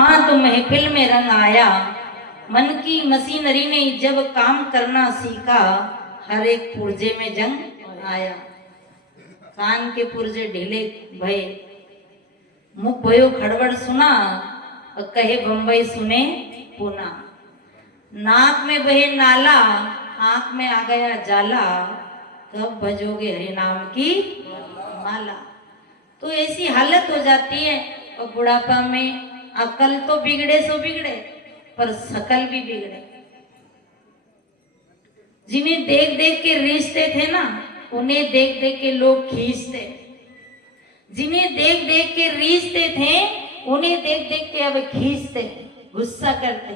जमात महफिल में रंग आया, मन की मशीनरी ने जब काम करना सीखा, हर एक पुर्जे में जंग आया। कान के पुर्जे ढीले भये, मुख भयो खड़बड़ सुना, और कहे बंबई सुने पूना। नाक में बहे नाला, आंख में आ गया जाला, कब भजोगे हरि नाम की माला। तो ऐसी हालत हो जाती है, और बुढ़ापा में अकल तो बिगड़े सो बिगड़े, पर शकल भी बिगड़े। जिन्हें देख देख के रिश्ते थे ना, उन्हें देख देख के लोग खींचते। जिन्हें देख देख के रिश्ते थे, उन्हें देख देख के अब खींचते, गुस्सा करते।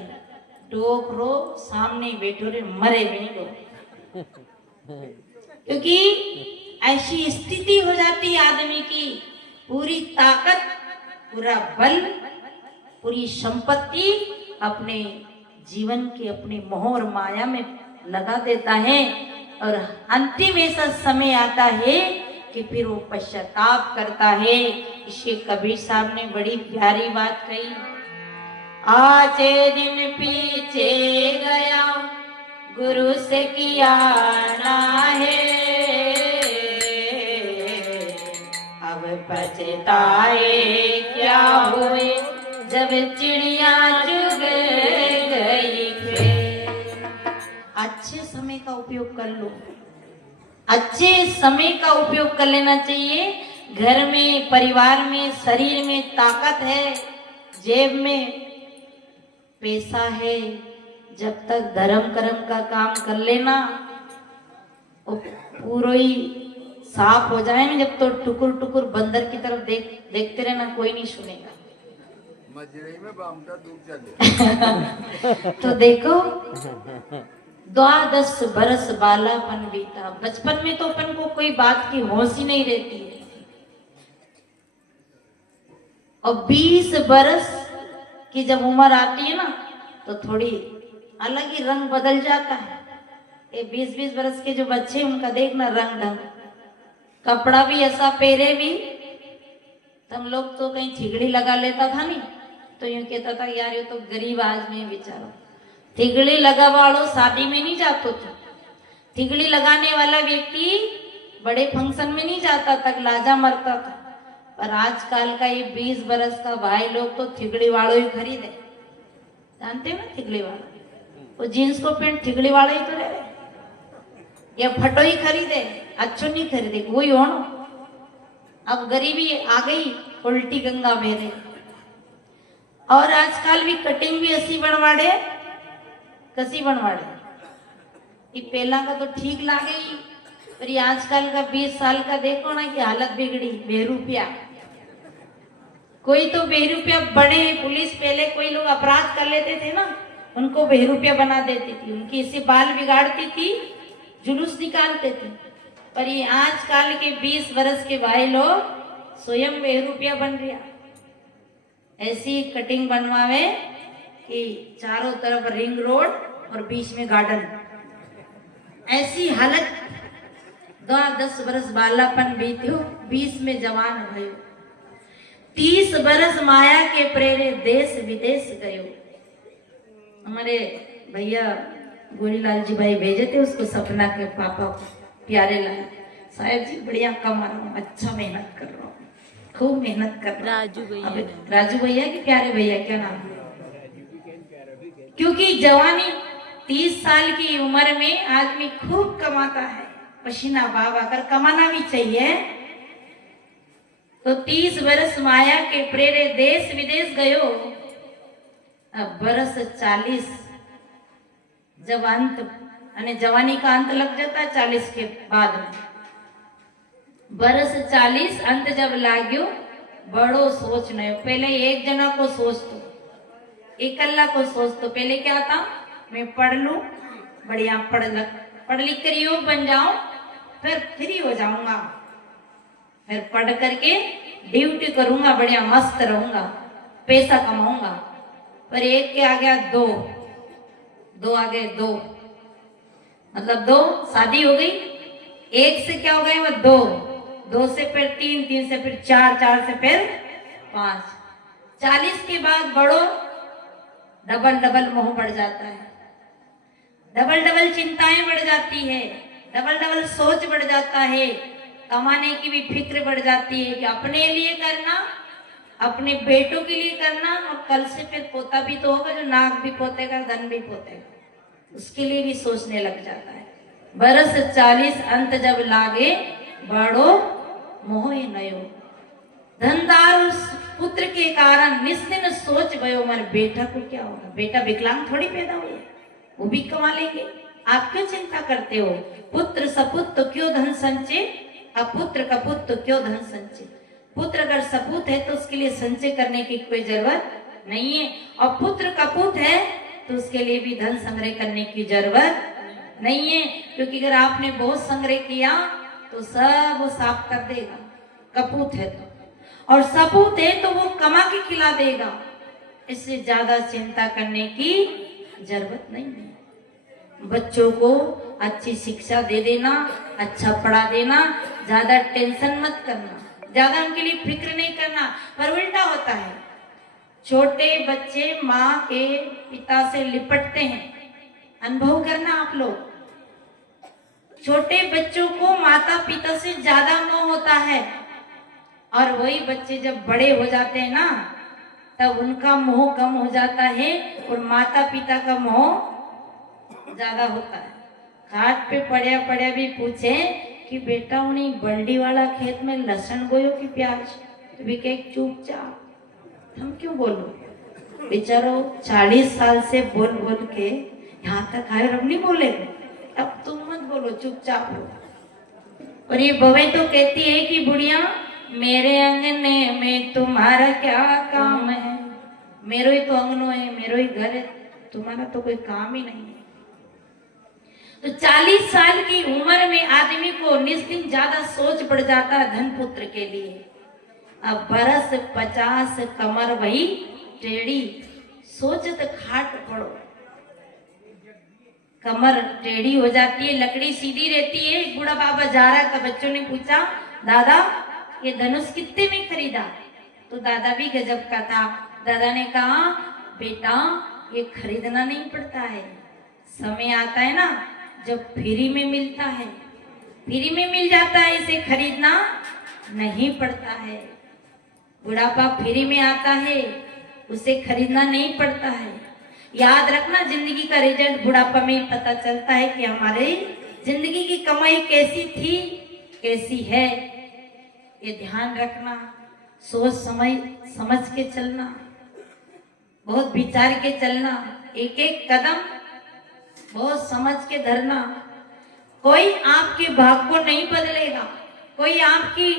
टोक रो, सामने बैठो रे, मरे भी नहीं लो। क्योंकि ऐसी स्थिति हो जाती आदमी की, पूरी ताकत, पूरा बल, पूरी संपत्ति अपने जीवन के अपने मोह और माया में लगा देता है, और अंतिम ऐसा समय आता है कि फिर वो पश्चाताप करता है। इसे कबीर साहब ने बड़ी प्यारी बात कही, आज दिन पीछे गया गुरु से किया ना है, अब पछताए क्या हुए जब चिड़िया चुग गई खेत। अच्छे समय का उपयोग कर लो, अच्छे समय का उपयोग कर लेना चाहिए। घर में, परिवार में, शरीर में ताकत है, जेब में पैसा है, जब तक धर्म कर्म का काम कर लेना, पूरा ही साफ हो जाए ना, जब तो टुकुर टुकुर बंदर की तरफ देखते रहना, कोई नहीं सुनेगा। तो देखो, 12 बरस बालापन बीता। बचपन में तो अपन को कोई बात की होश ही नहीं रहती है, और 20 बरस की जब उम्र आती है ना, तो थोड़ी अलग ही रंग बदल जाता है। ये 20-20 बरस के जो बच्चे, उनका देखना रंग ढंग, कपड़ा भी ऐसा पहरे भी। हम लोग तो कहीं ठिगड़ी लगा लेता था नहीं, तो यूं कहता था यार ये तो गरीब आदमी है बेचारा, ठिगड़ी लगा वालों शादी में नहीं जाते थे। ठिगड़ी लगाने वाला व्यक्ति बड़े फंक्शन में नहीं जाता था, लाजा मरता था। पर आजकल का ये 20 बरस का भाई लोग तो ठिगड़ी वालों ही खरीदे। जानते हो ना ठिगड़ी वाला, वो जीन्स को पेंट ठिगड़ी वाला ही तो रहे, या फटो ही खरीदे, अच्छो नहीं खरीदे, वही हो ना। अब गरीबी आ गई, उल्टी गंगा बह रही। और आजकल भी कटिंग भी ऐसी बनवाड़े, कसी बनवाड़े। ये पहला का तो ठीक लागे ही, पर ये आजकल का 20 साल का देखो ना कि हालत बिगड़ी। बेरुपया, कोई तो बेरुपया, बड़े पुलिस पहले कोई लोग अपराध कर लेते थे ना, उनको बेरुपया बना देती थी, उनकी इसे बाल बिगाड़ती थी, जुलूस निकालते थे। पर ये आजकल के 20 बरस के भाई लोग स्वयं बेरुपया बन रहा। ऐसी कटिंग बनवावे कि चारों तरफ रिंग रोड और बीच में गार्डन। ऐसी हालत। 10 बरस बालापन बीत्यो, 20 में जवान भयो, 30 बरस माया के प्रेरे देश विदेश गयो। हमारे भैया गोरीलाल जी भाई भेजे थे उसको, सपना के पापा प्यारे लाल साहब जी, बढ़िया कमा रहा हूँ, अच्छा मेहनत कर रहा हूँ, खूब मेहनत कर रहा हूँ। राजू भैया कि प्यारे भैया, क्या नाम? क्योंकि जवानी 30 साल की उम्र में आदमी खूब कमाता है, पसीना बहा कर कमाना भी चाहिए। तो 30 बरस माया के प्रेरे देश विदेश गयो। अब बरस 40 जब अंत, यानी जवानी का अंत लग जाता है 40 के बाद में, बरस 40 अंत जब लाग्यो, बड़ो सोच न। पहले एक जना को सोच दो, एकल्ला को सोच दो। पहले क्या था, मैं पढ़ लूं, बढ़िया पढ़ लिख कर योग बन जाऊं, फिर फ्री हो जाऊंगा, फिर पढ़ करके ड्यूटी करूंगा, बढ़िया मस्त रहूंगा, पैसा कमाऊंगा। पर एक के आ गया दो, दो आ गए दो, मतलब 2 शादी हो गई। एक से क्या हो गए वो 2, 2 से फिर 3, 3 से फिर 4, 4 से फिर 5। 40 के बाद बड़ो डबल डबल मोह बढ़ जाता है, डबल डबल चिंताएं बढ़ जाती है, डबल डबल सोच बढ़ जाता है, कमाने की भी फिक्र बढ़ जाती है कि अपने लिए करना, अपने बेटों के लिए करना, और कल से फिर पोता भी तो होगा जो नाक भी पोतेगा, धन भी पोतेगा, उसके लिए भी सोचने लग जाता है। बरस 40 अंत जब लागे बड़ो मोह नयो, धनदार उस पुत्र के कारण निस्दिन सोच भयो मर बेटा को क्या होगा, बेटा विकलांग थोड़ी पैदा हुआ, वो भी कमा लेंगे, आप क्यों चिंता करते हो। पुत्र सपूत तो क्यों धन संचय, अपुत्र कपूत तो क्यों धन संचय। पुत्र अगर सपूत है तो उसके लिए संचय करने की कोई जरूरत नहीं है, और पुत्र कपूत है तो उसके लिए भी धन संग्रह करने की जरूरत नहीं है, क्योंकि अगर आपने बहुत संग्रह किया तो सब वो साफ कर देगा, कपूत है तो, और सपूत है तो वो कमा के खिला देगा, इससे ज्यादा चिंता करने की जरूरत नहीं है। बच्चों को अच्छी शिक्षा दे देना, अच्छा पढ़ा देना, ज्यादा टेंशन मत करना, ज्यादा उनके लिए फिक्र नहीं करना। पर उल्टा होता है, छोटे बच्चे माँ के पिता से लिपटते हैं, अनुभव करना आप लोग, छोटे बच्चों को माता पिता से ज्यादा मोह होता है, और वही बच्चे जब बड़े हो जाते हैं ना, तब उनका मोह कम हो जाता है और माता पिता का मोह ज्यादा होता है। घाट पे पड़िया पड़िया भी पूछे कि बेटा उन्हीं बल्डी वाला खेत में लहसुन बोयो कि प्याज, तो भी कहे चुपचाप, हम क्यों बोलो, बेचारो 40 साल से बोल बोल के यहाँ तक आए, अब नहीं बोले, अब तुम मत बोलो, चुपचाप हो। और ये बवे तो कहती है कि बुढ़िया मेरे अंगने में तुम्हारा क्या काम है, मेरो ही तो अंगनो है, मेरो ही घर है, तुम्हारा तो कोई काम ही नहीं है। तो 40 साल की उम्र में आदमी को निस्दिन ज्यादा सोच पड़ जाता है धन पुत्र के लिए। अब बरस 50 कमर वही टेढ़ी, सोचत खाट पड़ो, कमर टेढ़ी हो जाती है, लकड़ी सीधी रहती है। बूढ़ा बाबा जा रहा था, बच्चों ने पूछा दादा ये धनुष कितने में खरीदा, तो दादा भी गजब का था। दादा ने कहा बेटा ये खरीदना नहीं पड़ता है, समय आता है ना जब फ्री में मिलता है, फ्री में मिल जाता है, इसे खरीदना नहीं पड़ता है। बुढ़ापा फ्री में आता है, उसे खरीदना नहीं पड़ता है। याद रखना, जिंदगी का रिजल्ट बुढ़ापा में पता चलता है कि हमारे जिंदगी की कमाई कैसी थी, कैसी है। ये ध्यान रखना, सोच समझ के चलना, बहुत विचार के चलना, एक एक कदम बहुत समझ के धरना। कोई आपके भाग को नहीं बदलेगा, कोई आपकी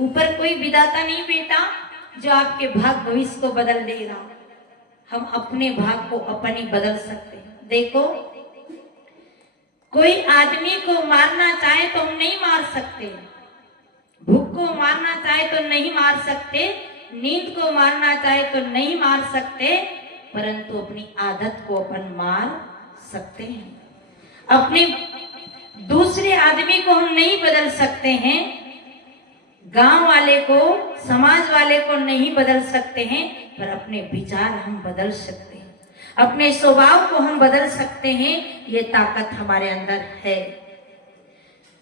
ऊपर कोई विधाता नहीं बेटा जो आपके भाग भविष्य को बदल देगा। हम अपने भाग को अपन ही बदल सकते हैं। देखो, कोई आदमी को मारना चाहे तो हम नहीं मार सकते, भूख को मारना चाहे तो नहीं मार सकते, नींद को मारना चाहे तो नहीं मार सकते, परंतु अपनी आदत को अपन मार सकते हैं। अपने दूसरे आदमी को हम नहीं बदल सकते हैं, गांव वाले को, समाज वाले को नहीं बदल सकते हैं, पर अपने विचार हम बदल सकते हैं, अपने स्वभाव को हम बदल सकते हैं। ये ताकत हमारे अंदर है।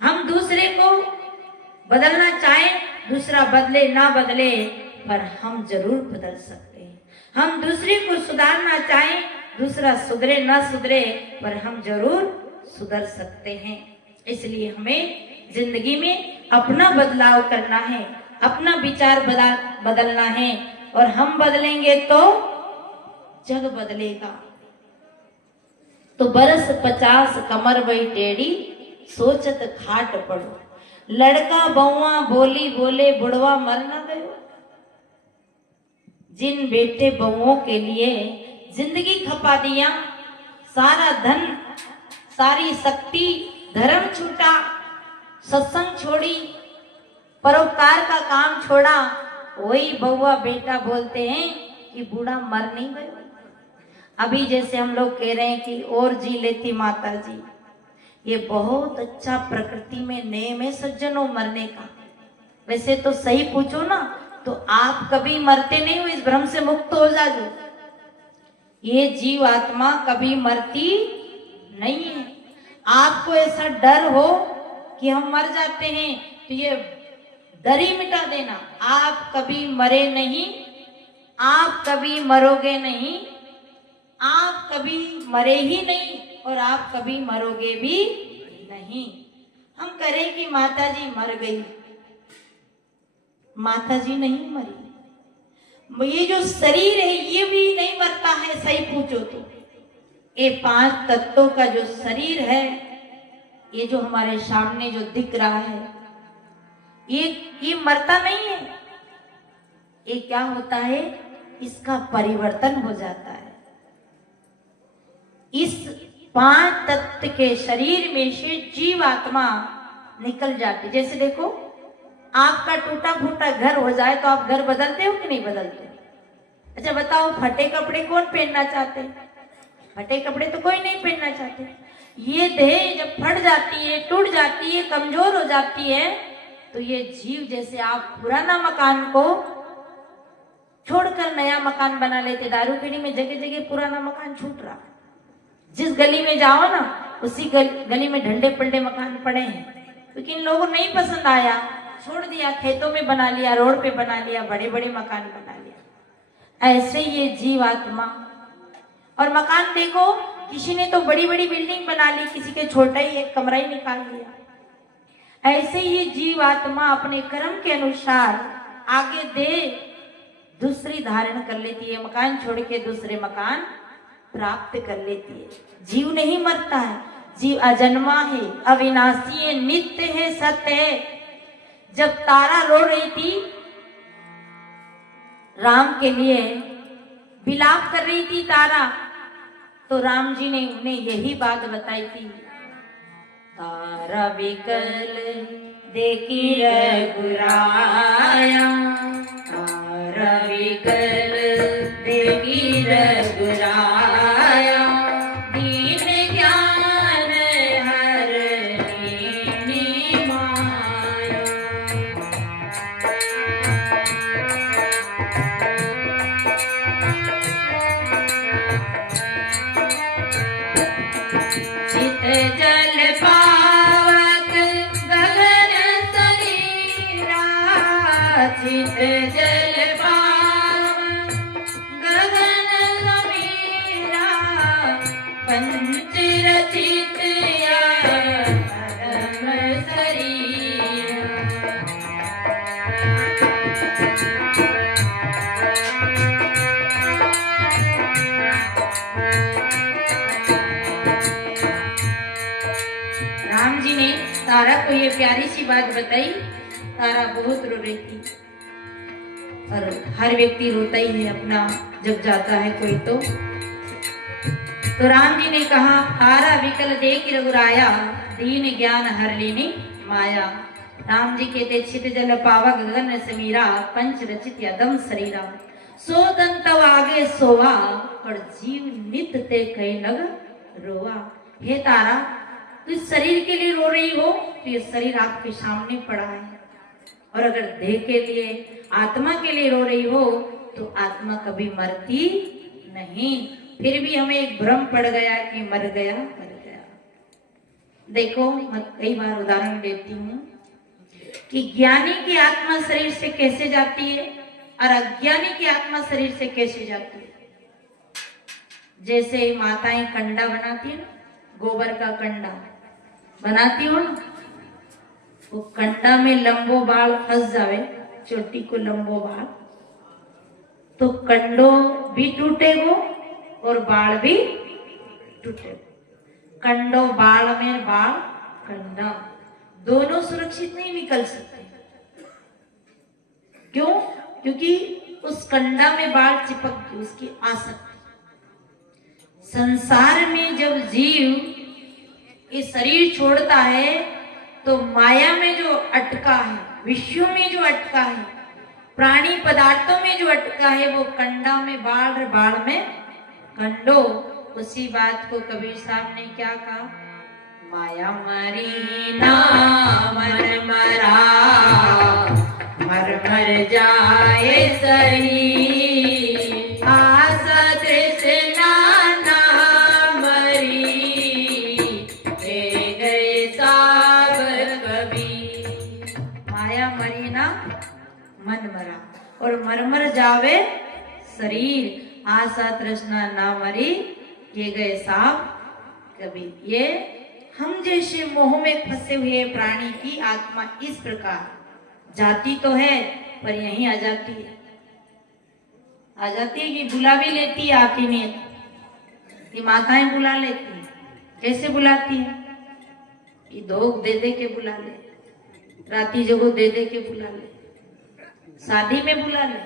हम दूसरे को बदलना चाहे, दूसरा बदले ना बदले, पर हम जरूर बदल सकते हैं। हम दूसरे को सुधारना चाहें, दूसरा सुधरे ना सुधरे, पर हम जरूर सुधर सकते हैं। इसलिए हमें जिंदगी में अपना बदलाव करना है, अपना विचार बदलना है, और हम बदलेंगे तो जग बदलेगा। तो बरस 50 कमर वही टेढ़ी, सोचत खाट पड़ो, लड़का बउआ बोली बोले बुढ़वा मर न गयो। जिन बेटे बहुओं के लिए जिंदगी खपा दिया, सारा धन, सारी शक्ति, धर्म छूटा, सत्संग छोड़ी, परोपकार का काम छोड़ा, वही बउआ बेटा बोलते हैं कि बूढ़ा मर नहीं गयो। अभी जैसे हम लोग कह रहे हैं कि और जी लेती माता जी, ये बहुत अच्छा प्रकृति में नेम है सज्जनों मरने का। वैसे तो सही पूछो ना तो आप कभी मरते नहीं हो, इस भ्रम से मुक्त हो जाओ। ये जीव आत्मा कभी मरती नहीं है। आपको ऐसा डर हो कि हम मर जाते हैं, तो ये डर ही मिटा देना। आप कभी मरे नहीं, आप कभी मरोगे नहीं, आप कभी मरे ही नहीं और आप कभी मरोगे भी नहीं। हम करें कि माता जी मर गई, माता जी नहीं मरी। ये जो शरीर है ये भी नहीं मरता है, सही पूछो तो। ये 5 तत्वों का जो शरीर है, ये जो हमारे सामने जो दिख रहा है, ये मरता नहीं है। ये क्या होता है, इसका परिवर्तन हो जाता है। इस 5 तत्व के शरीर में से जीव आत्मा निकल जाती। जैसे देखो, आपका टूटा फूटा घर हो जाए तो आप घर बदलते हो कि नहीं बदलते? अच्छा बताओ, फटे कपड़े कौन पहनना चाहते? फटे कपड़े तो कोई नहीं पहनना चाहते। ये देह जब फट जाती है, टूट जाती है, कमजोर हो जाती है, तो ये जीव, जैसे आप पुराना मकान को छोड़कर नया मकान बना लेते। दारूखेड़ी में जगह जगह पुराना मकान छूट रहा, जिस गली में जाओ ना उसी गली में ढंडे पल्टे मकान पड़े हैं, क्योंकि इन लोगों नहीं पसंद आया, छोड़ दिया, खेतों में बना लिया, रोड पे बना लिया, बड़े बड़े मकान बना लिया। ऐसे ये जीव आत्मा। और मकान देखो, किसी ने तो बड़ी बड़ी बिल्डिंग बना ली, किसी के छोटा ही एक कमरा ही निकाल लिया। ऐसे ये जीव आत्मा अपने कर्म के अनुसार आगे दे दूसरी धारण कर लेती है, मकान छोड़ के दूसरे मकान प्राप्त कर लेती है। जीव नहीं मरता है, जीव अजन्मा है, अविनाशी है, नित्य है, सत्य है। जब तारा रो रही थी, राम के लिए विलाप कर रही थी तारा, तो राम जी ने उन्हें यही बात बताई थी। तारा विकल देखी रघुराया, तारा विकल देखी रघुराया, दीन ज्ञान हरणी माया। चित जल पावक गगन शरीरा, चित जल पावक गगन समीरा, पंच रचित या परम शरीरा। राम जी ने तारा को ये प्यारी सी बात बताई। तारा बहुत रो रही थी, और हर व्यक्ति रोता ही है अपना जब जाता है कोई तो राम जी ने कहा, तारा विकल देखी रघुराया, दीन ज्ञान हर लेनी माया। राम जी कहते, छित जल पावा गगन समीरा, पंच रचित यदम शरीरा, सो दंत आगे सोवा, और जीव नित ते कई लग रोवा। हे तारा, तो इस शरीर के लिए रो रही हो, तो ये शरीर आपके सामने पड़ा है। और अगर देह के लिए, आत्मा के लिए रो रही हो, तो आत्मा कभी मरती नहीं। फिर भी हमें एक भ्रम पड़ गया कि मर गया, मर गया। देखो, मैं कई बार उदाहरण देती हूँ कि ज्ञानी की आत्मा शरीर से कैसे जाती है और अज्ञानी की आत्मा शरीर से कैसे जाती है। जैसे माताएं कंडा बनाती है, गोबर का कंडा बनाती हो ना, वो कंडा में लंबो बाल फंस जावे, चोटी को लंबो बाल, तो कंडो भी टूटेगो और बाल भी टूटेगो। कंडो बाल में, बाल कंडा, दोनों सुरक्षित नहीं निकल सकते। क्यों? क्योंकि उस कंडा में बाल चिपक गई, उसकी आसक्ति। संसार में जब जीव ये शरीर छोड़ता है, तो माया में जो अटका है, विश्व में जो अटका है, प्राणी पदार्थों में जो अटका है, वो कंडा में बाल, बाल में कंडो। उसी बात को कबीर साहब ने क्या कहा, माया मरी ना मन मरा, मर मर जाए शरीर, आस तृष्णा ना मरी, ले गए सागर कबीर। माया मरी ना मन मरा, और मर मर जावे शरीर, आशा तृष्णा ना मरी, ये गए साब कबीर। ये हम जैसे मोह में फंसे हुए प्राणी की आत्मा इस प्रकार जाती तो है पर यहीं आ जाती है। आ जाती है कि बुला भी लेती है, आती नहीं है कि माताएं बुला लेती है। कैसे बुलाती है कि धोख दे दे के बुला ले, राती जगो दे दे के बुला ले, शादी में बुला ले।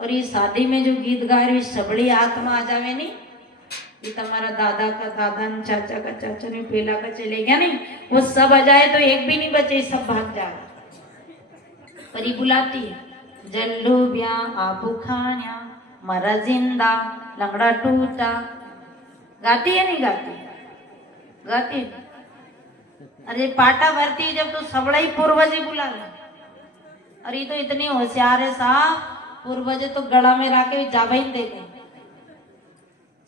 और ये शादी में जो गीत गा रही सबड़ी आत्मा आ जावे नहीं, ये तुम्हारा दादा का दादा ने, चाचा का चाचा ने, पेला का चले गया नहीं, वो सब आ जाए तो एक भी नहीं बचे, सब भाग जाए। पर ये बुलाती है, जल्लू ब्या आबू खान्या मरा जिंदा लंगड़ा टूटा। गाती है नहीं गाती? गाती है। अरे पाटा भरती है जब तो सबड़ा ही पूर्वज ही बुला ले। अरे तो इतनी होशियार है साहब, पूर्वज तो गला में रखे जाबा ही दे गए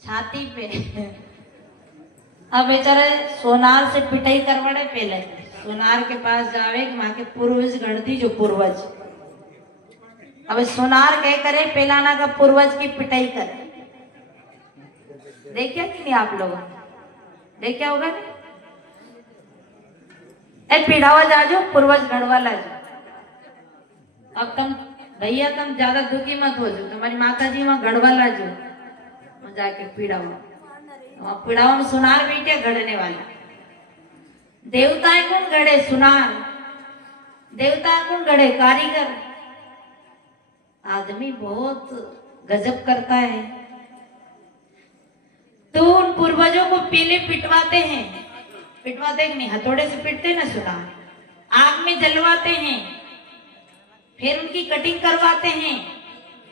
छाती पे। अब बेचारे सोनार से पिटाई करवाड़े, पहले सोनार के पास जावे कि माँ के पूर्वज गढ़ती जो पूर्वज। अब सोनार कह करे पेलाना का पूर्वज की पिटाई करे। देखिए कि नहीं आप लोगों ने? देखा होगा नहीं? ए पीढ़ावा जाजो, पूर्वज गढ़वा लाजो। अब तुम भैया तुम ज्यादा दुखी मत हो जाओ, तुम्हारी माता जी वहां गढ़वा लाजो, जाके पीड़ावा। पीड़ावा में सुनार बेटे गढ़ने वाला। देवताएं कौन गढ़े? सुनार। देवता कौन गढ़े? कारीगर। आदमी बहुत गजब करता है। तो उन पूर्वजों को पहले पिटवाते हैं, पिटवाते नहीं, हथौड़े से पिटते ना सुनार, आग में जलवाते हैं, फिर उनकी कटिंग करवाते हैं,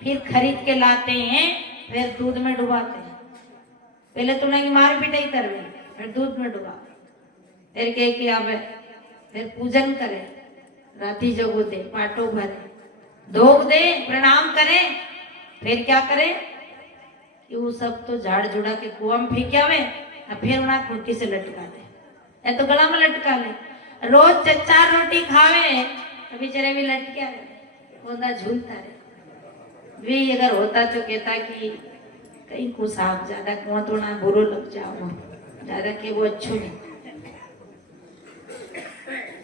फिर खरीद के लाते हैं, फिर दूध में डुबाते हैं। पहले तो उन्हें मार पिटाई करवे, फिर दूध में डुबा, फिर कह के आवे, फिर पूजन करे, राती जगो दे, पाटो भरे, धोख दे, प्रणाम करे, फिर क्या करे कि वो सब तो झाड़ जुड़ा के कुआं में फेंक आवे, फिर उन्हें खुर्टी से लटका दे, या तो गला में लटका ले। रोज 4 रोटी खावे तो बेचारे भी लटके आवे, बोंदा झूलता रहे। वे अगर होता तो कहता कि कहीं को साफ ज्यादा कुआं तो ना बुरो लग जाओ, ज्यादा के वो अच्छो नहीं।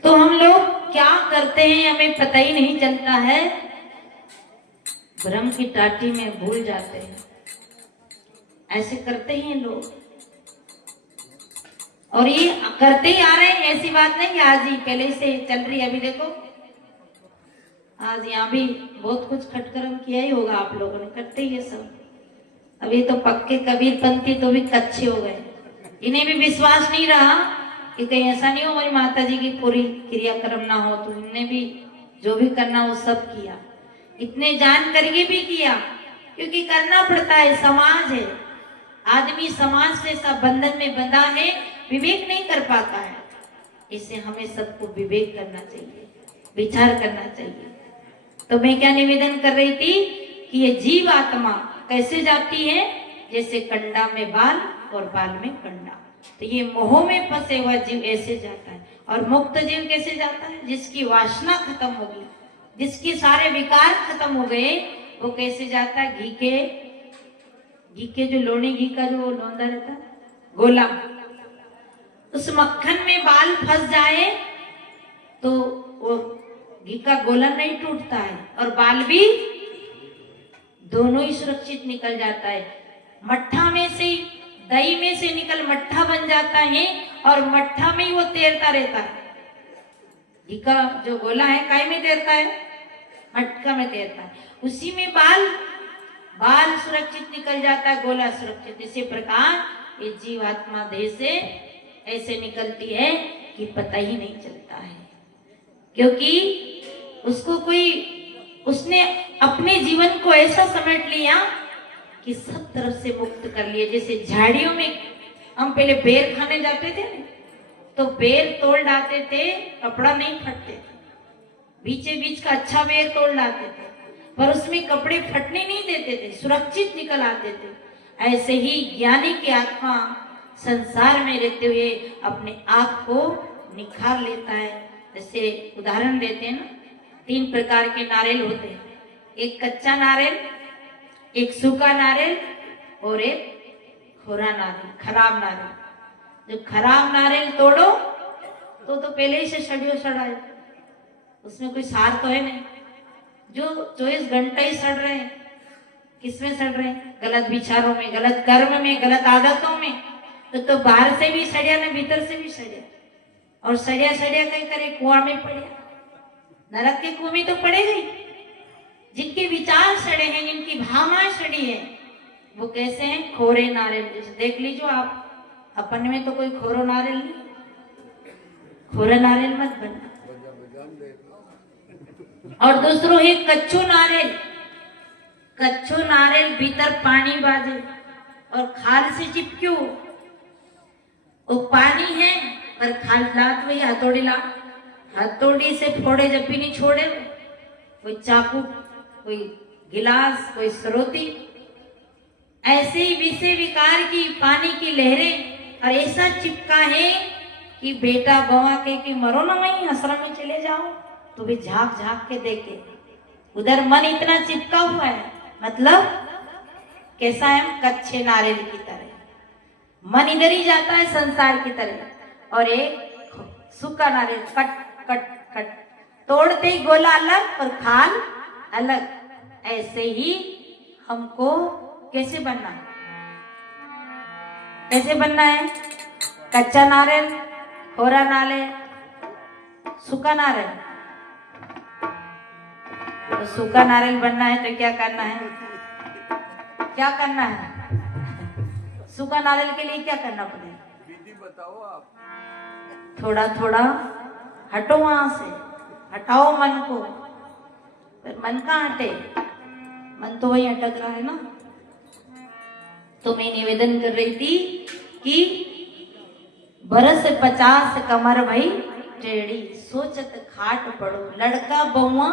तो हम लोग क्या करते हैं हमें पता ही नहीं चलता है, भ्रम की टाटी में भूल जाते हैं। ऐसे करते हैं लोग, और ये करते ही आ रहे हैं, ऐसी बात नहीं आज ही, पहले से चल रही है। अभी देखो आज यहाँ भी बहुत कुछ खटकर्म किया ही होगा आप लोगों ने, करते ही है सब। अभी तो पक्के कबीरपंथी तो भी कच्चे हो गए, इन्हें भी विश्वास नहीं रहा कि कहीं ऐसा नहीं हो हमारी माता जी की पूरी क्रियाक्रम ना हो, तो इनने भी जो भी करना वो सब किया, इतने जान करके भी किया, क्योंकि करना पड़ता है, समाज है, आदमी समाज से सब बंधन में बंधा है, विवेक नहीं कर पाता है। इससे हमें सबको विवेक करना चाहिए, विचार करना चाहिए। तो मैं क्या निवेदन कर रही थी कि ये जीव आत्मा कैसे जाती है, जैसे कंडा में बाल और बाल में कंडा। तो ये मोह में फंसे हुआ जीव ऐसे जाता है। और मुक्त जीव कैसे जाता है? जिसकी वासना खत्म होगी, जिसके सारे विकार खत्म हो गए, वो कैसे जाता है? घी के जो लोणी घी का जो लोंदा रहता है, गोला, उस मक्खन में बाल फंस जाए तो वो घी का गोला नहीं टूटता है, और बाल भी दोनों ही सुरक्षित निकल जाता है। मट्ठा में से, दही में से निकल मट्ठा बन जाता है, और मट्ठा में ही वो तैरता रहता है। घी का जो गोला है काय में तैरता है? मटका में तैरता है। उसी में बाल सुरक्षित निकल जाता है, गोला सुरक्षित। इसी प्रकार ये जीवात्मा देह से ऐसे निकलती है कि पता ही नहीं चलता है, क्योंकि उसको उसने अपने जीवन को ऐसा समेट लिया कि सब तरफ से मुक्त कर लिया। जैसे झाड़ियों में हम पहले बेर खाने जाते थे, तो बेर तोड़ डालते थे, कपड़ा नहीं फटते थे, बीचे बीच का अच्छा बेर तोड़ लाते थे, पर उसमें कपड़े फटने नहीं देते थे, सुरक्षित निकल आते थे। ऐसे ही ज्ञानी की आत्मा संसार में रहते हुए अपने आप को निखार लेता है। जैसे उदाहरण देते हैं ना, 3 प्रकार के नारियल होते हैं, एक कच्चा नारियल, एक सूखा नारियल और एक खोरा नारियल, खराब नारियल। जो खराब नारियल तोड़ो तो पहले ही से सड़ियो सड़ा है, उसमें कोई सार तो है नहीं। जो 24 घंटे ही सड़ रहे हैं, किसमें सड़ रहे हैं? गलत विचारों में, गलत कर्म में, गलत आदतों में। तो बाहर से भी सड़िया ना, भीतर से भी सड़िया, और सड़िया सड़िया कहीं करे कुआं में पड़िया, नरक के कुएं में तो पड़ेगा ही। जिनके विचार सड़े हैं, जिनकी भावनाएं सड़ी है, वो कैसे हैं? खोरे नारियल जैसे। देख लीजिए आप, अपन में तो कोई खोरो नारियल नहीं, खोरा नारियल मत बनना। और दूसरों है कच्चो नारियल। कच्चो नारियल भीतर पानी बाजे और खाल से चिपक्यो, वो पानी है पर खाल लात वही हथौड़ी ला, हथौड़ी से फोड़े जब भी नहीं छोड़े, कोई चाकू, कोई गिलास, कोई सरोती। ऐसे ही विषय विकार की पानी की लहरें, और ऐसा चिपका है कि बेटा बवा के कि मरो ना, वहीं आश्रम में चले जाओ, तो भी झांक झांक के देखे। उधर मन इतना चिपका हुआ है, मतलब कैसा है? कच्चे नारियल की तरह मन इधर ही जाता है संसार की तरह, और एक सूखा नारियल कट कट कट, तोड़ते ही गोला अलग और खाल अलग। ऐसे ही हमको कैसे बनना है? कैसे बनना है? कच्चा नारियल, खोरा नारियल, सूखा नारियल। तो सूखा नारियल बनना है तो क्या करना है? क्या करना है? सूखा नारियल के लिए क्या करना पड़ेगा? विधि बताओ आप। थोड़ा थोड़ा हटो वहां से, हटाओ मन को। पर मन कहाँ हटे? मन तो वही अटक रहा है ना। तो मैं निवेदन कर रही थी कि बरस 50 कमर भई टेढ़ी, सोचत खाट पड़ो, लड़का बहुआ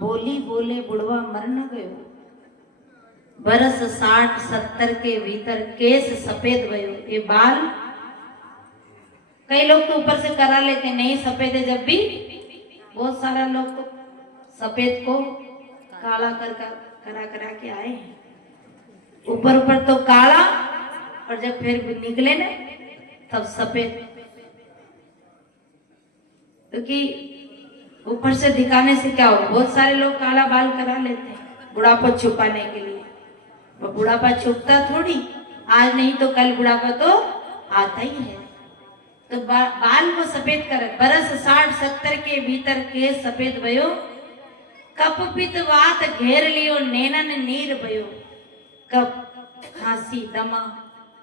बोली बोले बुढ़वा मर न गयो, बरस 60-70 के भीतर केस सफेद भयो। ये बाल कई लोग तो ऊपर से करा लेते, नहीं सफेद है जब भी, बहुत सारा लोग तो सफेद को काला करा करा के आए हैं। ऊपर ऊपर तो काला, और जब फिर निकले ना तब सफेद, क्योंकि ऊपर से दिखाने से क्या हो, बहुत सारे लोग काला बाल करा लेते हैं बुढ़ापा छुपाने के लिए। वो बुढ़ापा छुपता थोड़ी, आज नहीं तो कल बुढ़ापा तो आता ही है। तो बाल को सफेद कर, बरस 60-70 के भीतर के सफेद भयो, कप पित वात घेर लियो नैनन नीर भयो। कप खांसी दमा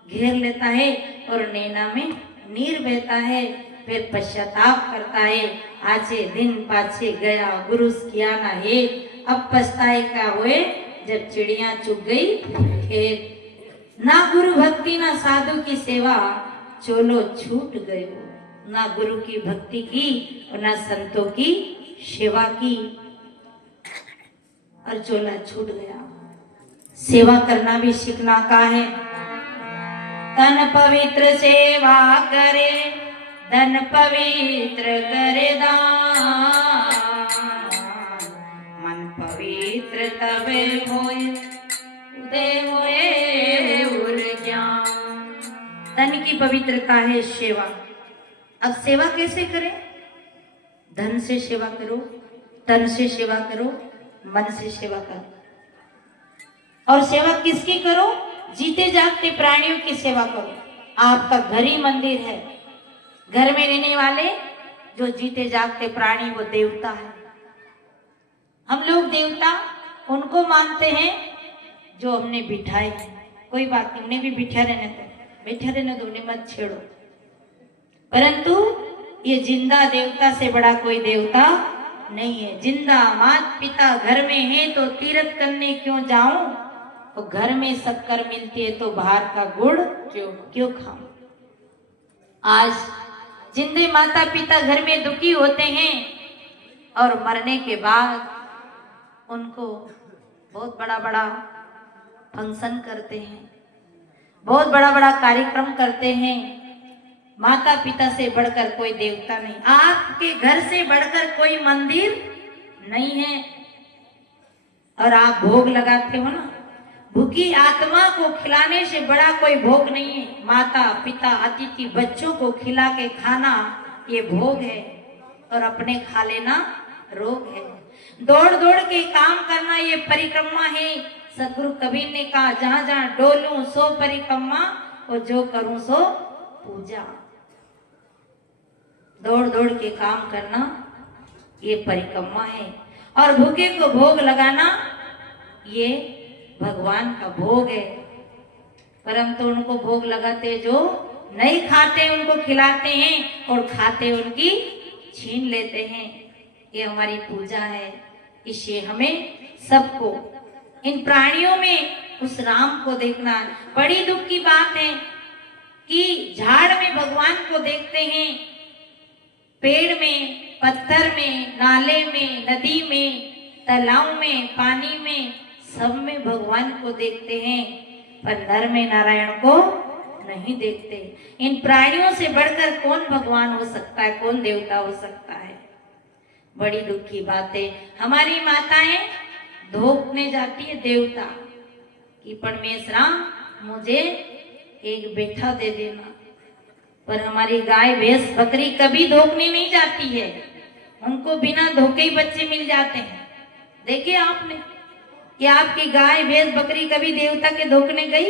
घेर लेता है और नैना में नीर बहता है, फिर पश्चाताप करता है, आचे दिन पाछे गया गुरु किया ना है, अब पछताए क्या हुए जब चिड़िया चुग गई खेत। ना गुरु भक्ति ना साधु की सेवा, चोलो छूट गयो। ना गुरु की भक्ति की और ना संतों की सेवा की, और चोला छूट गया। सेवा करना भी सीखना का है। तन पवित्र सेवा करे, धन पवित्र करे दान, मन पवित्र तबे होए उदय होए उर ज्ञान। तन की पवित्रता है सेवा। अब सेवा कैसे करें? धन से सेवा करो, तन से सेवा करो, मन से सेवा करो। और सेवा किसकी करो? जीते जागते प्राणियों की सेवा करो। आपका घर ही मंदिर है। घर में रहने वाले जो जीते जागते प्राणी वो देवता है। हम लोग देवता उनको मानते हैं जो हमने बिठाए। कोई बात नहीं, उन्हें भी बिठा रहने दो, बैठा रहने दो, उन्हें मत छेड़ो। परंतु ये जिंदा देवता से बड़ा कोई देवता नहीं है। जिंदा माता पिता घर में है तो तीर्थ करने क्यों जाऊं, तो घर में शक्कर मिलती है तो बाहर का गुड़ क्यों खाऊं। आज जिंदे माता पिता घर में दुखी होते हैं और मरने के बाद उनको बहुत बड़ा बड़ा फंक्शन करते हैं, बहुत बड़ा बड़ा कार्यक्रम करते हैं। माता पिता से बढ़कर कोई देवता नहीं, आपके घर से बढ़कर कोई मंदिर नहीं है। और आप भोग लगाते हो ना, भूखी आत्मा को खिलाने से बड़ा कोई भोग नहीं है। माता पिता अतिथि बच्चों को खिला के खाना ये भोग है, और अपने खा लेना रोग है। दौड़ दौड़ के काम करना ये परिक्रमा है। सतगुरु कबीर ने कहा, जहां जहां डोलूं सो परिक्रमा, और जो करूं सो पूजा। दौड़ दौड़ के काम करना ये परिक्रमा है, और भूखे को भोग लगाना ये भगवान का भोग है। परंतु उनको भोग लगाते जो नहीं खाते उनको खिलाते हैं, और खाते उनकी छीन लेते हैं। ये हमारी पूजा है। इससे हमें सबको इन प्राणियों में उस राम को देखना। बड़ी दुख की बात है कि झाड़ में भगवान को देखते हैं, पेड़ में, पत्थर में, नाले में, नदी में, तालाब में, पानी में, सब में भगवान को देखते हैं, पर नर में नारायण को नहीं देखते। इन प्राणियों से बढ़कर कौन भगवान हो सकता है, कौन देवता हो सकता है? बड़ी दुख की बात है। हमारी माताएं धोखने जाती है देवता कि परमेश्वरा मुझे एक बेटा दे देना, पर हमारी गाय भैंस बकरी कभी धोखने नहीं जाती है। उनको बिना धोखे ही बच्चे मिल जाते हैं। देखिए आपने कि आपकी गाय भैंस बकरी कभी देवता के धोखने गई?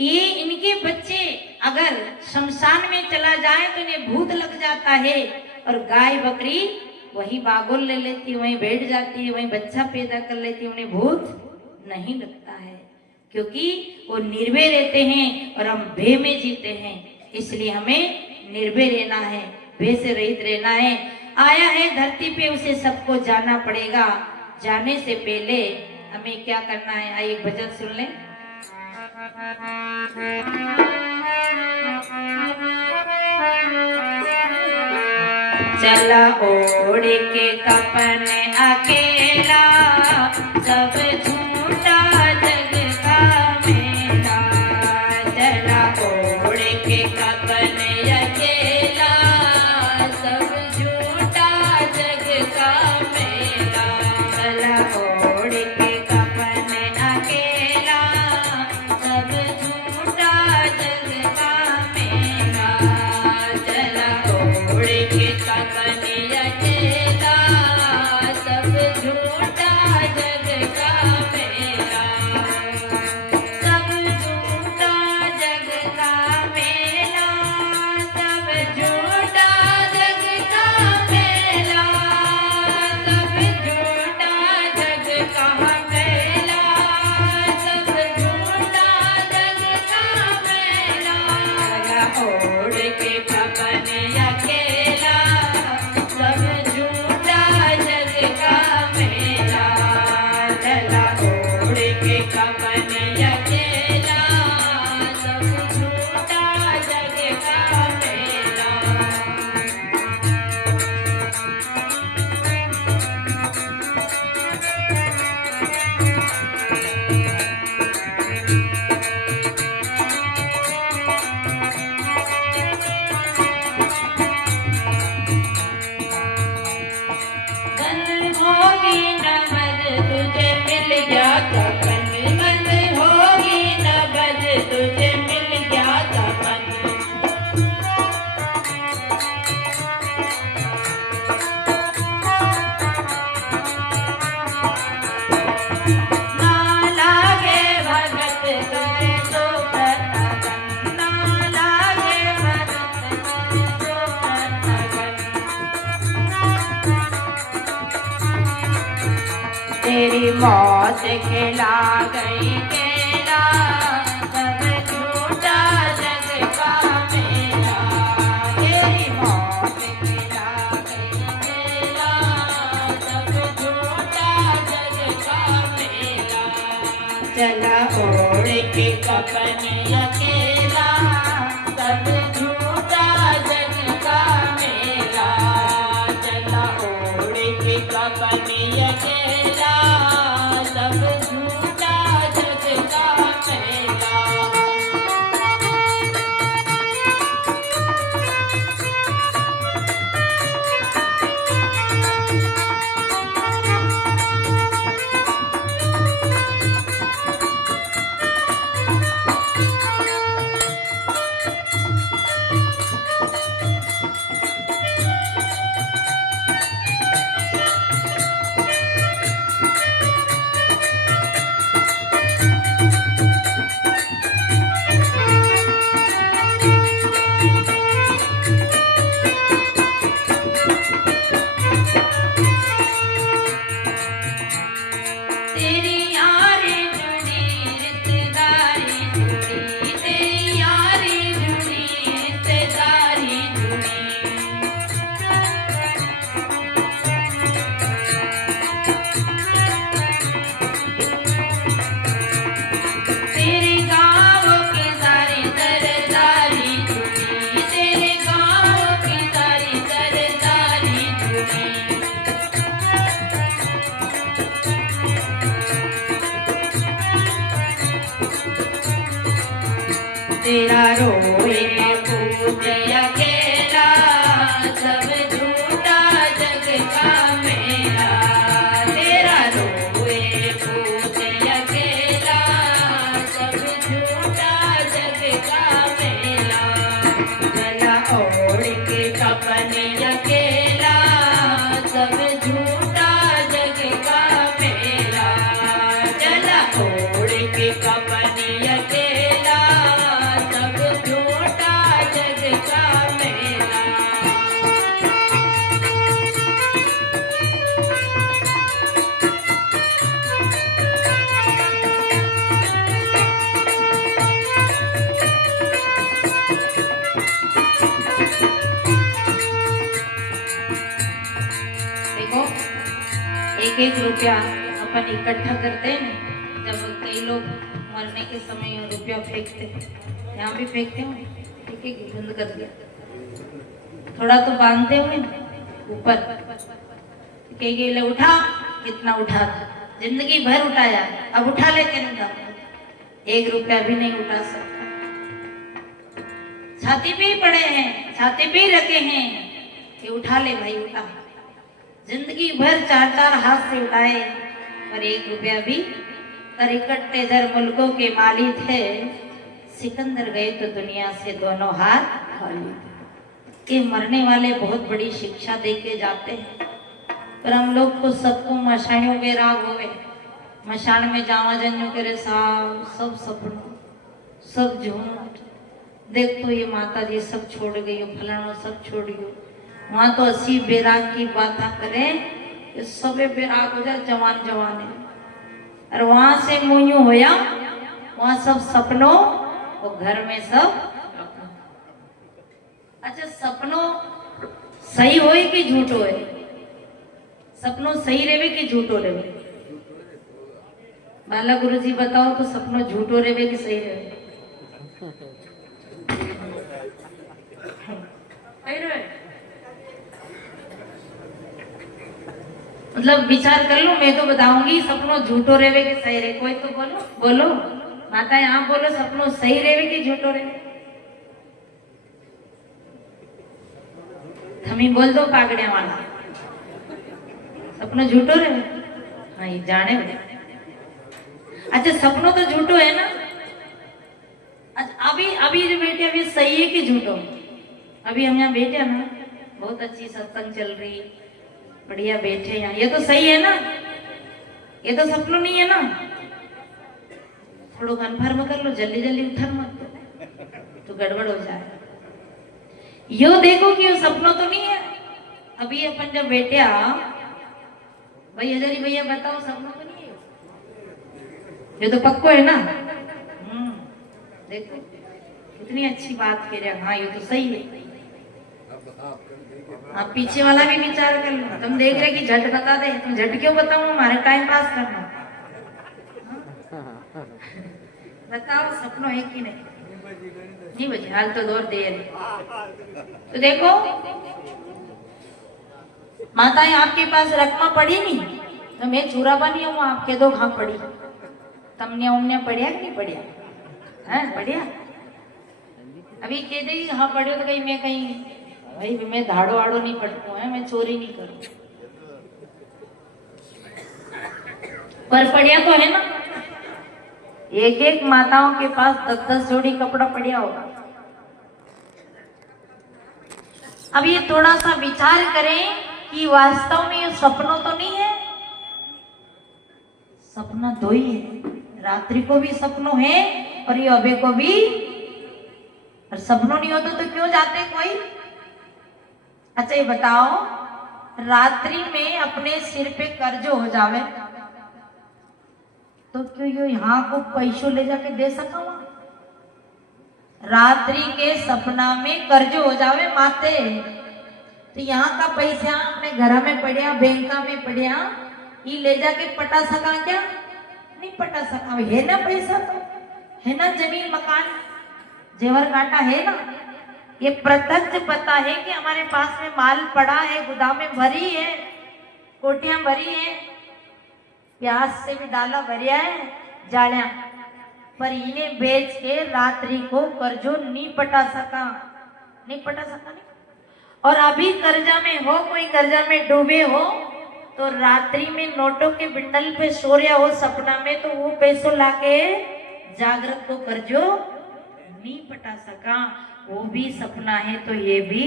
ये इनके बच्चे अगर शमशान में चला जाए तो इन्हें भूत लग जाता है, और गाय बकरी वही बागुल ले लेती है, वहीं बैठ जाती है, वहीं बच्चा पैदा कर लेती है, उन्हें भूत नहीं लगता है, क्योंकि वो निर्भय रहते हैं और हम भय में जीते हैं। इसलिए हमें निर्भय रहना है, भय से रहित रहना है। आया है धरती पे, उसे सबको जाना पड़ेगा। जाने से पहले हमें क्या करना है, आइए एक भजन सुन लें। चला ओढ़ के कपन अकेला, सब झूठा जग का मेला। चला ओढ़ के कपन अकेला, सब झूठा जग का मेला। चला ओढ़ के कपन अकेला, सब झूठा जग का मेला। चला ओढ़ के कपन अकेला, सब झूठा जग का मेला। सब झूठा जग का मेला, सब झूठा जग का मेला। सब झूठा जग का मेला, सब झूठा जग का मेला। चला ओढ़ के कपन अकेला, सब झूठा जग का मेला। चला ओढ़ के कपन अकेला, सब झूठा जग का मेला। बंद होगी न बज तुझे मिल गया कपन, बंद होगी न बज तुझे मिल गया कपन। ना लागे भगत तुझे तो प्रतगन, ना लागे भगत तुझे तो प्रतगन। तेरी मौत खिला गई केला, सब झूठा जग का मेला। तेरी मौत खिला गई केला, सब झूठा जग का मेला। चला ओढ़ के कपन अकेला, सब झूठा जग का मेला। चला ओढ़ तेरा रोए पूजे अकेला, सब झूठा जग का मेला। तेरा रोए पूजे अकेला, सब झूठा जग का मेला। जला ओढ़ के कपने अकेला, सब झूठा जग का मेला। जला ओढ़ के कपने अकेला, सब झूठा जग का मेला। देखो, एक एक रुपया अपन इकट्ठा करते हैं ना, जब कई लोग मरने के समय रुपया फेंकते हैं, यहाँ भी फेंकते हो, ठीक है, बंद कर दिया, थोड़ा तो बांधते हुए ऊपर, कई ले उठा, कितना उठा, जिंदगी भर उठाया, अब उठा लेते हैं, 1 रुपया भी नहीं उठा सकता। छाती पे ही पड़े हैं, छाती पे ही रखे हैं कि उठा ले भाई, उठा। जिंदगी भर 4-4 हाथ से उठाए, पर 1 रुपया भी। पर इकट्ठे दर मुल्कों के माली थे, सिकंदर गए तो दुनिया से दोनों हाथ खाली। ये मरने वाले बहुत बड़ी शिक्षा दे के जाते हैं, पर हम लोग को सबको मशानियों के राग हो गए। मशान में जावा जन्यों करे साव, सब सपनों, सब झूठ। देख तो ये माता जी सब छोड़ गई, फलाना सब छोड़ गई। वहां तो 80 बेराग की बात करें, सबे बेराग हो जाए, जवान जवान है। और वहां से मुँह होया, वहां सब सपनों, और घर में सब। अच्छा, सपनों सही होए कि झूठ होए? सपनों सही रेवे कि झूठो रेवे? बाला गुरु जी बताओ तो, सपनों झूठो रेवे कि सही रेवे? मतलब विचार कर लो, मैं तो बताऊंगी सपनों झूठो रेवे कि सही रे। कोई तो बोलो, बोलो माता, यहाँ बोलो, सपनों सही रेवे कि झूठो रेवे? थमी बोल दो पागड़िया वाला, सपनों झूठो रेवे? हाँ, ये जाने। अच्छा, सपनों तो झूठो है ना। अच्छा, अभी जो बैठे, अभी सही है कि झूठो? अभी हम यहाँ बैठे ना, बहुत अच्छी सत्संग चल रही, बढ़िया बैठे यहाँ, ये तो सही है ना? ये तो सपनों नहीं है ना? थोड़ा कन्फर्म कर लो, जल्दी जल्दी उठर मत तो गड़बड़ हो जाए। यो देखो कि वो सपनों तो नहीं है। अभी अपन जब बैठे, भाई हजारी भैया बताओ, सपनों तो नहीं है? ये तो पक्को है ना? देखो कितनी अच्छी बात कह रहे। हाँ, ये तो सही है। आप पीछे वाला भी विचार कर लो। तुम देख रहे कि झट बता दे, तुम झट क्यों बताओ? हमारे टाइम पास करना। बताओ, सपनों है कि नहीं? नहीं बजे, हाल तो दौर देर। तो देखो माताएं, आपके पास रकमा पड़ी नहीं तो मैं चूरा बनी हूँ, आपके दो कहाँ पड़ी? तमने उमने पढ़िया कि नहीं पढ़िया? है बढ़िया। अभी कह दे हाँ पढ़ियो, तो कहीं मैं कहीं, भाई मैं धाड़ो आड़ो नहीं पढ़ती है, मैं चोरी नहीं करूँ, पर पढ़िया तो है ना। एक एक माताओं के पास 10-10 जोड़ी कपड़ा पड़िया होगा। अब ये थोड़ा सा विचार करें कि वास्तव में ये सपनों तो नहीं है। सपना दो ही है, रात्रि को भी सपनों है और ये अबे को भी। और सपनों नहीं होते तो क्यों जाते कोई? अच्छा ये बताओ, रात्रि में अपने सिर पे कर्ज हो जावे तो क्यों यो यहाँ को पैसों ले जाके दे सका? रात्रि के सपना में कर्ज हो जावे माते, तो यहाँ का पैसा अपने घर में पड़िया, बैंक में पड़िया, ये ले जाके पटा सका क्या? नहीं पटा सका। है ना पैसा, तो है ना जमीन मकान जेवर काटा है ना। ये प्रत्यक्ष पता है कि हमारे पास में माल पड़ा है, गोदामें भरी है, कोटियां भरी है, प्याज से भी डाला भरिया है, जाड़िया पर इन्हें बेच के रात्रि को कर्जो नहीं पटा सका, नहीं पटा सका नहीं। और अभी कर्जा में हो, कोई कर्जा में डूबे हो, तो रात्रि में नोटों के बिंडल पे सो रहा हो सपना में, तो वो पैसों लाके जागृत को कर्जो नहीं पटा सका, वो भी सपना है, तो ये भी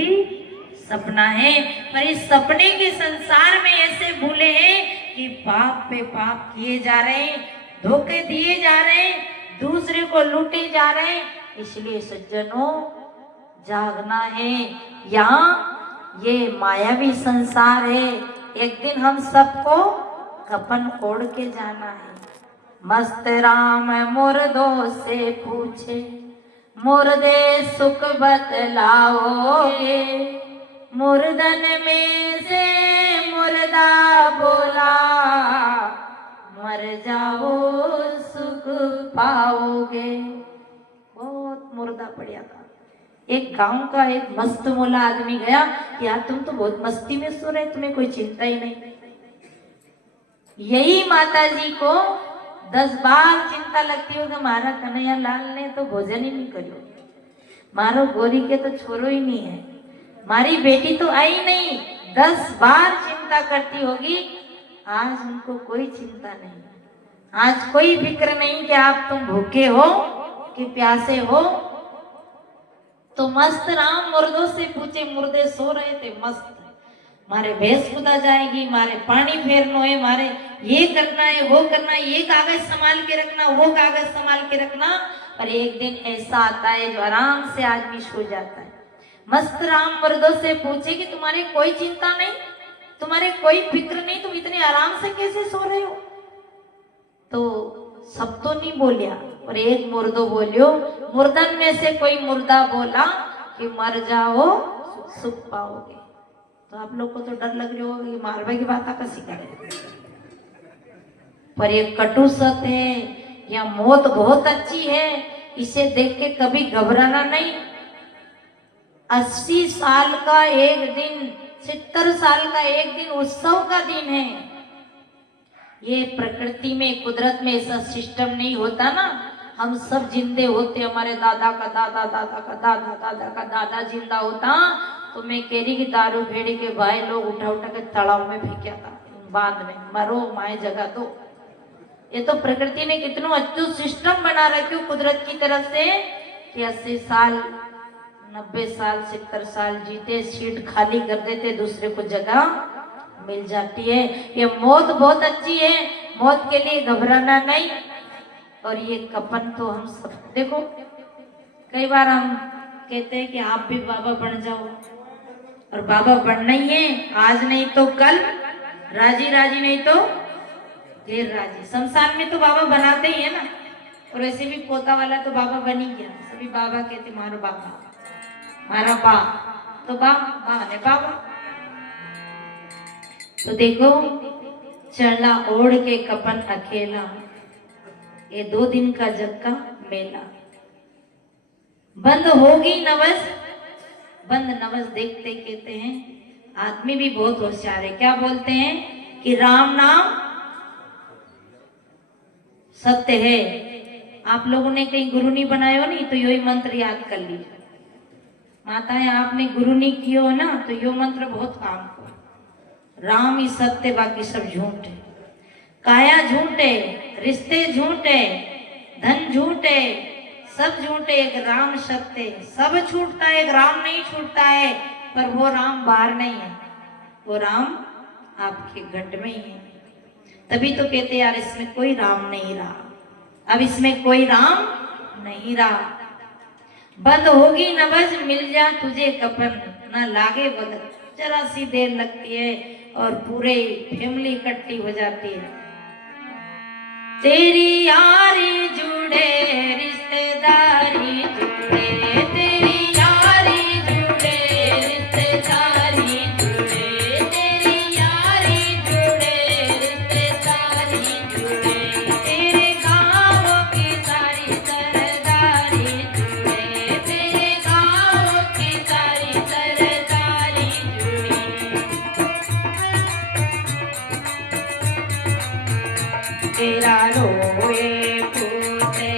सपना है। पर इस सपने के संसार में ऐसे भूले हैं कि पाप पे पाप किए जा रहे हैं, धोखे दिए जा रहे हैं, दूसरे को लूटे जा रहे हैं। इसलिए सज्जनों जागना है। यहाँ ये मायावी संसार है, एक दिन हम सबको कफन ओढ़ के जाना है। मस्त राम मुर्दों से पूछे, मुर्दे सुख बतलाओगे, मुर्दन में से मुर्दा बोला, मर जाओ सुख पाओगे। बहुत मुर्दा पड़ा था। एक गांव का एक मस्त मोला आदमी गया, यार तुम तो बहुत मस्ती में सो रहे, तुम्हें कोई चिंता ही नहीं। यही माता जी को 10 बार चिंता लगती हो कि मारा कन्हैया लाल ने तो भोजन ही नहीं करो, मारो गोरी के तो छोरो ही नहीं है, मारी बेटी तो आई नहीं, 10 बार चिंता करती होगी। आज उनको कोई चिंता नहीं, आज कोई फिक्र नहीं कि आप तुम भूखे हो कि प्यासे हो। तो मस्त राम मुर्दों से पूछे, मुर्दे सो रहे थे मस्त, मारे भैंस खुदा जाएगी, मारे पानी फेरनो है, मारे ये करना है, वो करना है, ये कागज संभाल के रखना, वो कागज संभाल के रखना। पर एक दिन ऐसा आता है जो आराम से आदमी सो जाता है। मस्त राम मुर्दों से पूछे कि तुम्हारे कोई चिंता नहीं, तुम्हारे कोई फिक्र नहीं, तुम इतने आराम से कैसे सो रहे हो? तो सब तो नहीं बोलिया, और एक मुर्दो बोलियो, मुर्दन में से कोई मुर्दा बोला कि मर जाओ सुख पाओगे। तो आप लोग को तो डर लग रहा होगा कि मारवा की बात कैसी करे, पर ये कटु सत्य है। या मौत बहुत अच्छी है, इसे देख के कभी घबराना नहीं। 80 साल का एक दिन, 70 साल का एक दिन उत्सव का दिन है। ये प्रकृति में, कुदरत में ऐसा सिस्टम नहीं होता ना। हम सब जिंदे होते, हमारे दादा का दादा, दादा का दादा, दादा का दादा जिंदा होता, तो मैं कह रही कि दारू भेड़ी के भाई लोग उठा उठा के तालाब में फेंका था, बाद में मरो माए जगह दो। ये तो प्रकृति ने कितना अच्छा सिस्टम बना रखी कुदरत की तरफ से कि 80 साल 90 साल 70 साल जीते, सीट खाली कर देते, दूसरे को जगह मिल जाती है। ये मौत बहुत अच्छी है, मौत के लिए घबराना नहीं। और ये कफन तो हम सब देखो, कई बार हम कहते हैं कि आप भी बाबा बन जाओ, और बाबा बनना ही है, आज नहीं तो कल, राजी राजी नहीं तो देर राजी। संसार में तो बाबा बनाते ही है ना, और ऐसे भी पोता वाला तो बाबा बन ही गया। सभी बाबा कहते मारो बाबा, मारा बा, तो बा ने बाबा। तो देखो, चला ओढ़ के कफन अकेला, ये 2 दिन का जग का मेला। बंद होगी नवस, बंद नवस देखते कहते हैं आदमी भी बहुत होशियार है। क्या बोलते हैं कि राम नाम सत्य है। आप लोगों ने कहीं गुरु नहीं बनाया हो नहीं, तो यही मंत्र याद कर लीजिए। माताएं आपने गुरु नहीं किया हो ना, तो यो मंत्र बहुत काम को। राम ही सत्य, बाकी सब झूठ है। काया झूठ है, रिश्ते झूठ है, धन झूठ है, सब झूठ है, एक राम सत्य है। सब छूटता है, एक राम नहीं छूटता है। पर वो राम बाहर नहीं है, वो राम आपके घट में ही है। तभी तो कहते यार इसमें कोई राम नहीं रहा, अब इसमें कोई राम नहीं रहा। बंद होगी नबज, मिल जा तुझे कफन, ना लागे बगल। जरा सी देर लगती है और पूरे फैमिली इकट्ठी हो जाती है। तेरी यारी जुड़े, रिश्तेदारी जुड़े, तेरी यारी जुड़े, रिश्तेदारी जुड़े, तेरी यारी जुड़े, रिश्तेदारी जुड़े, तेरे गाँव की सारी सरदारी जुड़े, तेरे गाँव की सारी सरदारी जुड़ी। तेरा रोए पूते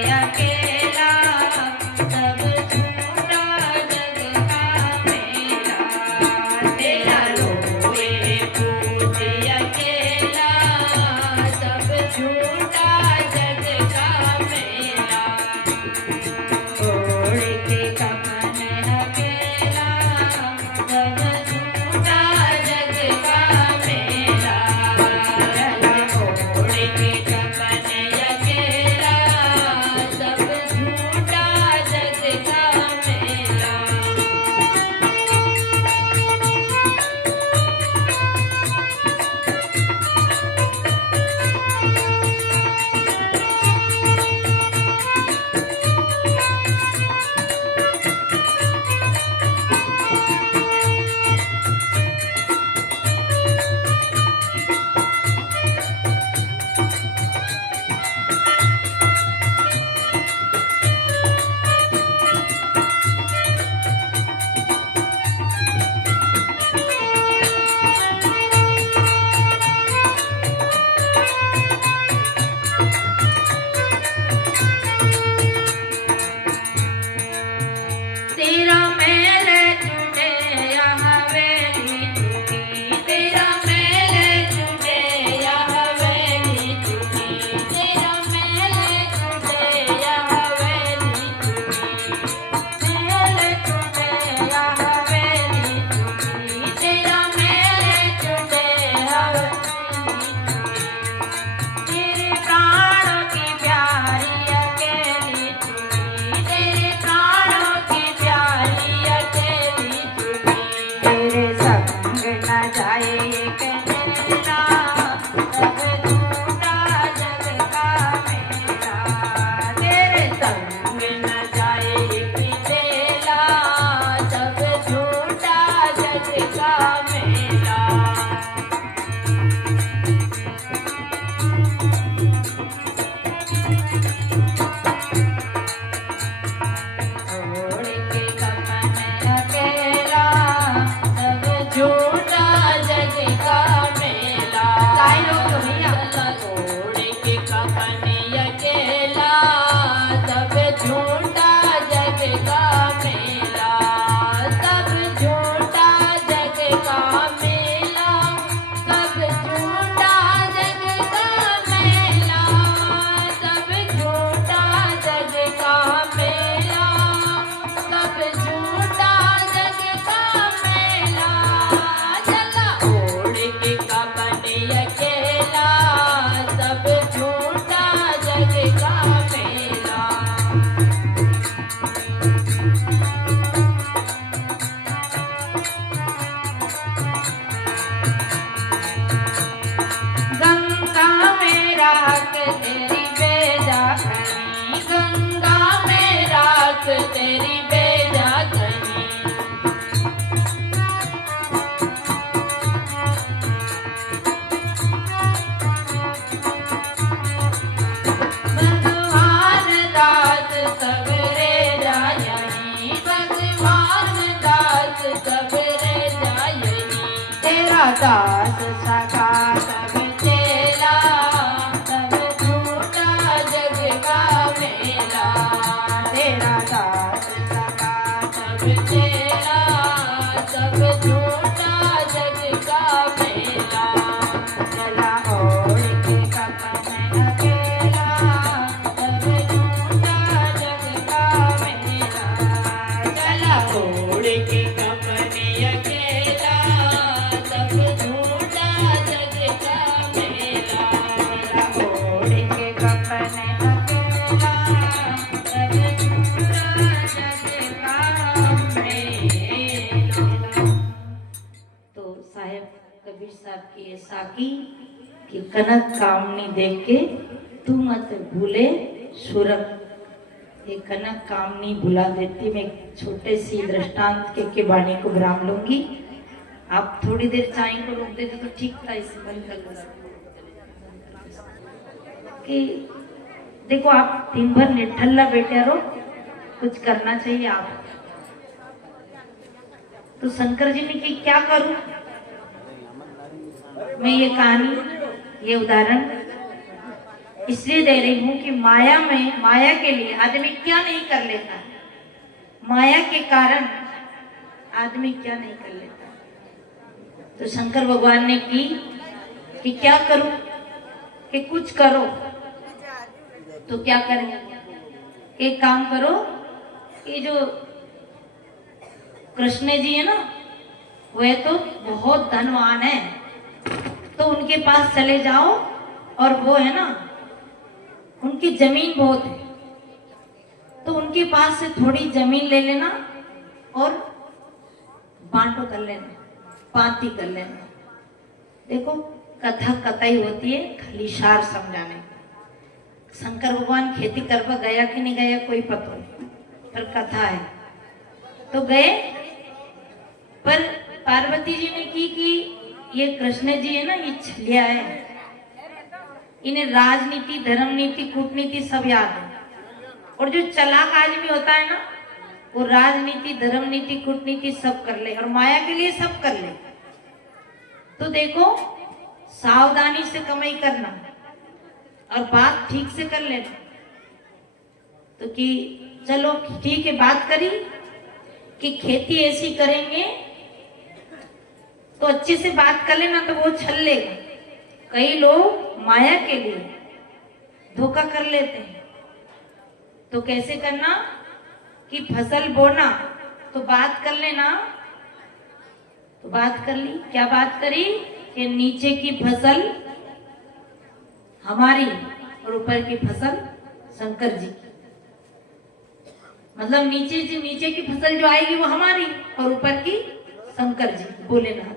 दास सखा सब चेला, सब झूठा जग का मेला। तेरा दास सखा सब चेला, सब झूठा जग का मेला। चला ओढ़ के कफन अकेला, सब झूठा जग का मेला। चला ओढ़ के कफन अकेला, सब झूठा जग का मेला। चला ओढ़ के कफन अकेला, सब झूठा जग का मेला। तो साहेब कबीर साहब की ये साकी कि कनक कामनी देख के तू मत भूले सुरत। ये कनक कामनी भुला देती। मैं एक छोटे सी दृष्टांत के वाणी को विराम लूंगी। आप थोड़ी देर चाय को रोक देते तो ठीक था, इसे बंद कर दो। कि देखो आप दिन भर निठल्ला बैठे रहो, कुछ करना चाहिए आप। तो शंकर जी ने कि क्या करूं मैं? ये कहानी, ये उदाहरण इसलिए दे रही हूं कि माया में, माया के लिए आदमी क्या नहीं कर लेता, माया के कारण आदमी क्या नहीं कर लेता। तो शंकर भगवान ने की कि क्या करूं, कि कुछ करो। तो क्या करें? एक काम करो, ये जो कृष्ण जी है ना, वह तो बहुत धनवान है, तो उनके पास चले जाओ और वो है ना, उनकी जमीन बहुत है, तो उनके पास से थोड़ी जमीन ले लेना और बांटो कर लेना, पाती कर लेना। देखो कथा कथाई होती है खाली सार समझाने। शंकर भगवान खेती करवा गया कि नहीं गया कोई पता नहीं, पर कथा है तो गए। पर पार्वती जी ने की कि ये कृष्ण जी है ना, ये छलिया है, इन्हें राजनीति, धर्मनीति, कूटनीति सब याद है। और जो चालाक आदमी होता है ना, वो राजनीति, धर्मनीति, कूटनीति सब कर ले और माया के लिए सब कर ले। तो देखो सावधानी से कमाई करना और बात ठीक से कर लेना। तो कि चलो ठीक है, बात करी कि खेती ऐसी करेंगे तो अच्छे से बात कर लेना, तो वो छल लेगा। कई लोग माया के लिए धोखा कर लेते हैं। तो कैसे करना कि फसल बोना तो बात कर लेना। तो बात कर ली, क्या बात करी कि नीचे की फसल हमारी और ऊपर की फसल शंकर जी की। मतलब नीचे की फसल जो आएगी वो हमारी और ऊपर की शंकर जी, भोलेनाथ।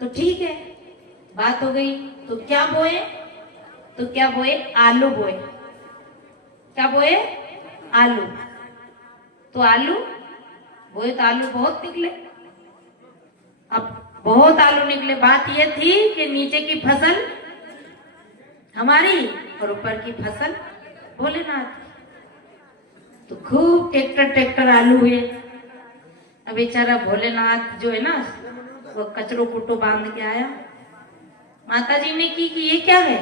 तो ठीक है, बात हो गई। तो क्या बोए? तो क्या बोए? आलू बोए। क्या बोए? आलू। तो आलू बोए तो आलू बहुत निकले। अब बहुत आलू निकले। बात यह थी कि नीचे की फसल हमारी और ऊपर की फसल भोलेनाथ। तो खूब ट्रैक्टर आलू हुए। अब बेचारा भोलेनाथ जो है ना, वो कचरो कुटो बांध के आया। माता जी ने की कि ये क्या है?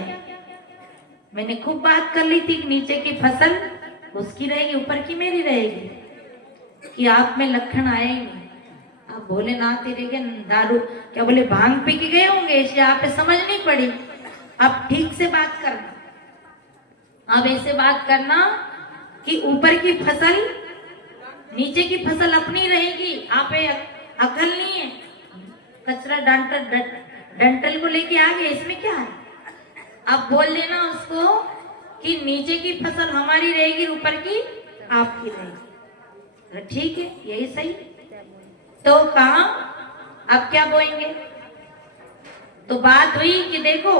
मैंने खूब बात कर ली थी कि नीचे की फसल उसकी रहेगी, ऊपर की मेरी रहेगी, कि आप में लक्षण आया ही नहीं। आप भोलेनाथ ही रह गए। दारू क्या बोले, भांग पी के गए होंगे, इसलिए आप समझ नहीं पड़ी। आप ठीक से बात करना। अब ऐसे बात करना कि ऊपर की फसल, नीचे की फसल अपनी रहेगी। आप अकल नहीं है, कचरा डंटल को लेके आ गए, इसमें क्या है? आप बोल देना उसको कि नीचे की फसल हमारी रहेगी, ऊपर की आपकी रहेगी। ठीक है, यही सही। तो कहा अब क्या बोएंगे? तो बात हुई कि देखो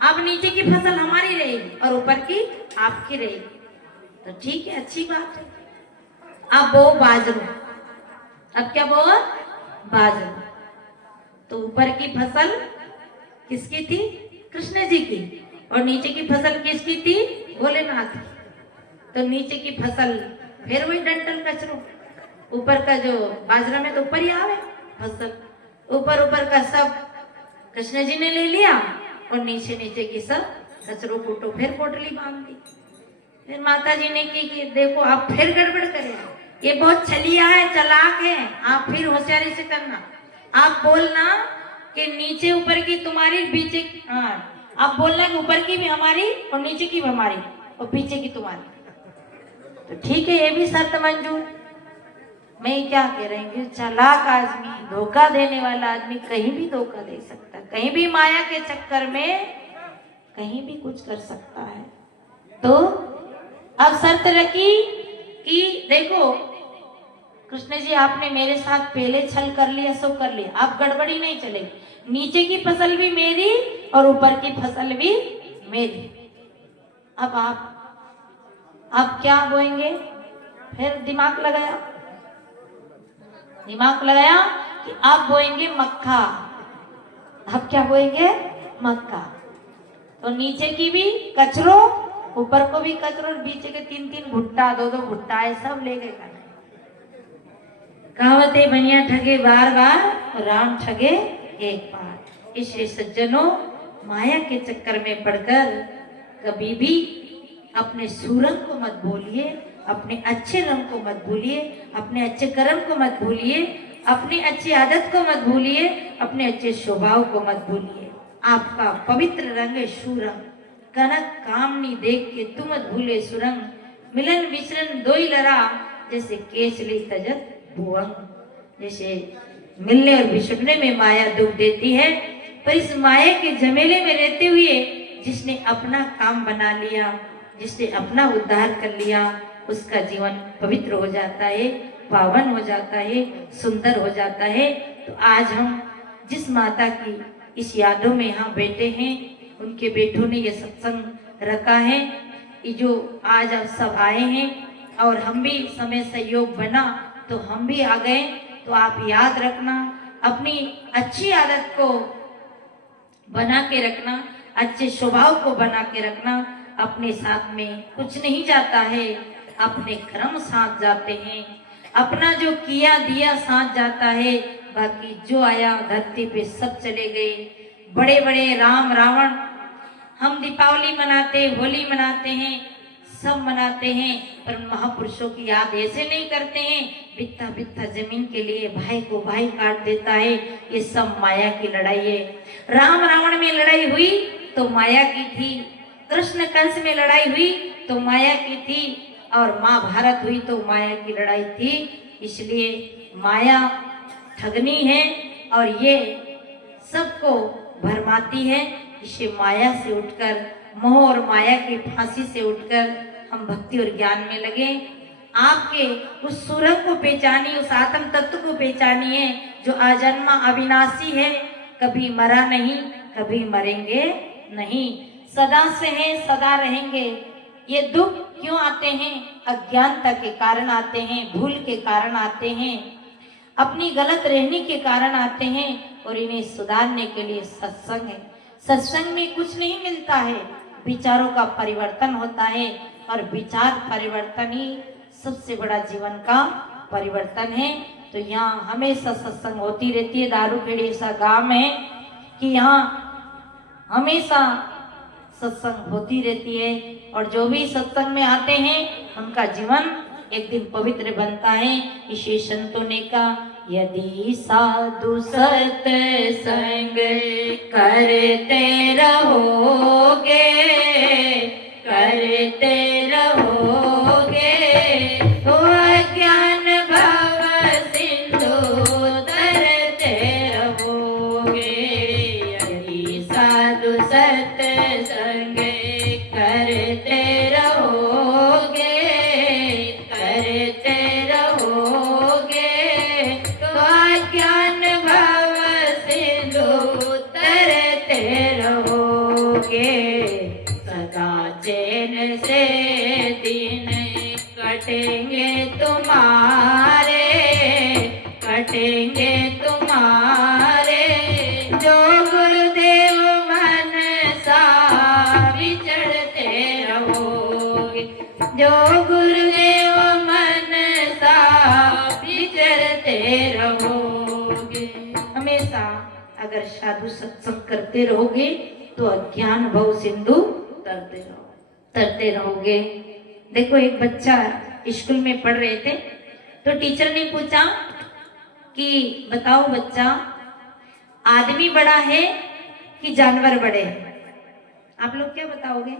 अब नीचे की फसल हमारी रहेगी और ऊपर की आपकी रहेगी। तो ठीक है, अच्छी बात है। अब बो बाजरो। अब क्या बो? बाजरो। तो ऊपर की फसल किसकी थी? कृष्ण जी की। और नीचे की फसल किसकी थी? भोलेनाथ की। तो नीचे की फसल फिर वही डंटल कचरो, ऊपर का जो बाजरा में तो ऊपर ही आवे फसल, ऊपर ऊपर का सब कृष्ण जी ने ले लिया और नीचे नीचे की सब कचरो कूटो, फिर पोटली बांध दी। फिर माता जी ने की कि देखो आप फिर गड़बड़ करें, ये बहुत छलिया है, चालाक है, आप फिर होशियारी से करना। आप बोलना कि नीचे ऊपर की तुम्हारी, पीछे, हाँ आप बोलना कि ऊपर की भी हमारी और नीचे की भी हमारी और पीछे की तुम्हारी। तो ठीक है, ये भी शर्त मंजूर। मैं क्या कह रही हूँ, चालाक आदमी, धोखा देने वाला आदमी कहीं भी धोखा दे सकता है, कहीं भी माया के चक्कर में कहीं भी कुछ कर सकता है। तो अब शर्त रखी कि देखो कृष्ण जी आपने मेरे साथ पहले छल कर लिया सो कर लिया, अब गड़बड़ी नहीं चलेगी, नीचे की फसल भी मेरी और ऊपर की फसल भी मेरी। अब आप क्या बोएंगे? फिर दिमाग लगाया कि आप बोएंगे मक्का। अब क्या बोएंगे? मक्का। तो नीचे की भी कचरो, ऊपर को भी कचरो, और बीच के 3-3 भुट्टा, 2-2 भुट्टा है, सब ले गए खाने। कहावते बनिया ठगे बार बार, राम ठगे एक बार। इसलिए सज्जनों, माया के चक्कर में पड़कर कभी भी अपने सूरंग को मत भूलिए, अपने अच्छे रंग को मत भूलिए, अपने अच्छे कर्म को मत भूलिए, अपनी अच्छी आदत को मत भूलिए, अपने अच्छे स्वभाव को मत भूलिए। आपका पवित्र रंग है सूरंग, कनक कामनी देख के तुम मत भूले सुरंग, मिलन विचरण दोई लरा, जैसे केसली तजत भुवंग। जैसे मिलने और बिछड़ने में माया दुख देती है, पर इस माया के झमेले में रहते हुए जिसने अपना काम बना लिया, जिसने अपना उद्धार कर लिया, उसका जीवन पवित्र हो जाता है, पावन हो जाता है, सुंदर हो जाता है। तो आज हम जिस माता की इस यादों में यहाँ बैठे हैं, उनके बेटों ने ये सत्संग रखा है, ये जो आज आप सब आए हैं, और हम भी समय सहयोग बना तो हम भी आ गए। तो आप याद रखना, अपनी अच्छी आदत को बना के रखना, अच्छे स्वभाव को बना के रखना। अपने साथ में कुछ नहीं जाता है, अपने कर्म साथ जाते हैं, अपना जो किया दिया साथ जाता है, बाकी जो आया धरती पे सब चले गए। बड़े बड़े राम रावण, हम दीपावली मनाते, होली मनाते हैं, सब मनाते हैं, पर महापुरुषों की याद ऐसे नहीं करते हैं। बित्ता बित्ता जमीन के लिए भाई को भाई काट देता है, ये सब माया की लड़ाई है। राम रावण में लड़ाई हुई तो माया की थी, कृष्ण कंस में लड़ाई हुई तो माया की थी, और महाभारत हुई तो माया की लड़ाई थी। इसलिए माया ठगनी है और ये सबको भरमाती है। इसे माया से उठकर, मोह और माया की फांसी से उठकर हम भक्ति और ज्ञान में लगे। आपके उस सुरंग को पहचानिए, उस आत्म तत्व को पहचानिए जो आजन्मा अविनाशी है, कभी मरा नहीं, कभी मरेंगे नहीं, सदा से हैं, सदा रहेंगे। ये दुख क्यों आते हैं? अज्ञानता के कारण आते हैं, भूल के कारण आते हैं, अपनी गलत रहने के कारण आते हैं, और इन्हें सुधारने के लिए सत्संग है। सत्संग में कुछ नहीं मिलता है, विचारों का परिवर्तन होता है, और विचार परिवर्तन ही सबसे बड़ा जीवन का परिवर्तन है। तो यहाँ हमेशा सत्संग होती रहती है। दारूखेड़ी ऐसा गांव है कि यहाँ हमेशा सत्संग होती रहती है, और जो भी सत्संग में आते हैं उनका जीवन एक दिन पवित्र बनता है। इसे संतों ने कहा, यदि साधु सत्संग करते रहोगे, करते रहोगे, तो अज्ञान भव सिंधु तरते रहोगे। यदि साधु सत्संग करते रहोगे, करते रहोगे, तो अज्ञान भव सिंधु तरते रहोगे। सदा चैन से दिन कटेंगे तुम्हारे, कटेंगे तुम्हारे, जो गुरुदेव मन सा विचरते रहोगे, जो गुरुदेव मन सा विचरते रहोगे। हमें हमेशा अगर साधु सत्संग करते रहोगे तो अज्ञान भव सिंधु तरते रहोगे। देखो एक बच्चा स्कूल में पढ़ रहे थे तो टीचर ने पूछा कि बताओ बच्चा, आदमी बड़ा है कि जानवर बड़े हैं? आप लोग क्या बताओगे?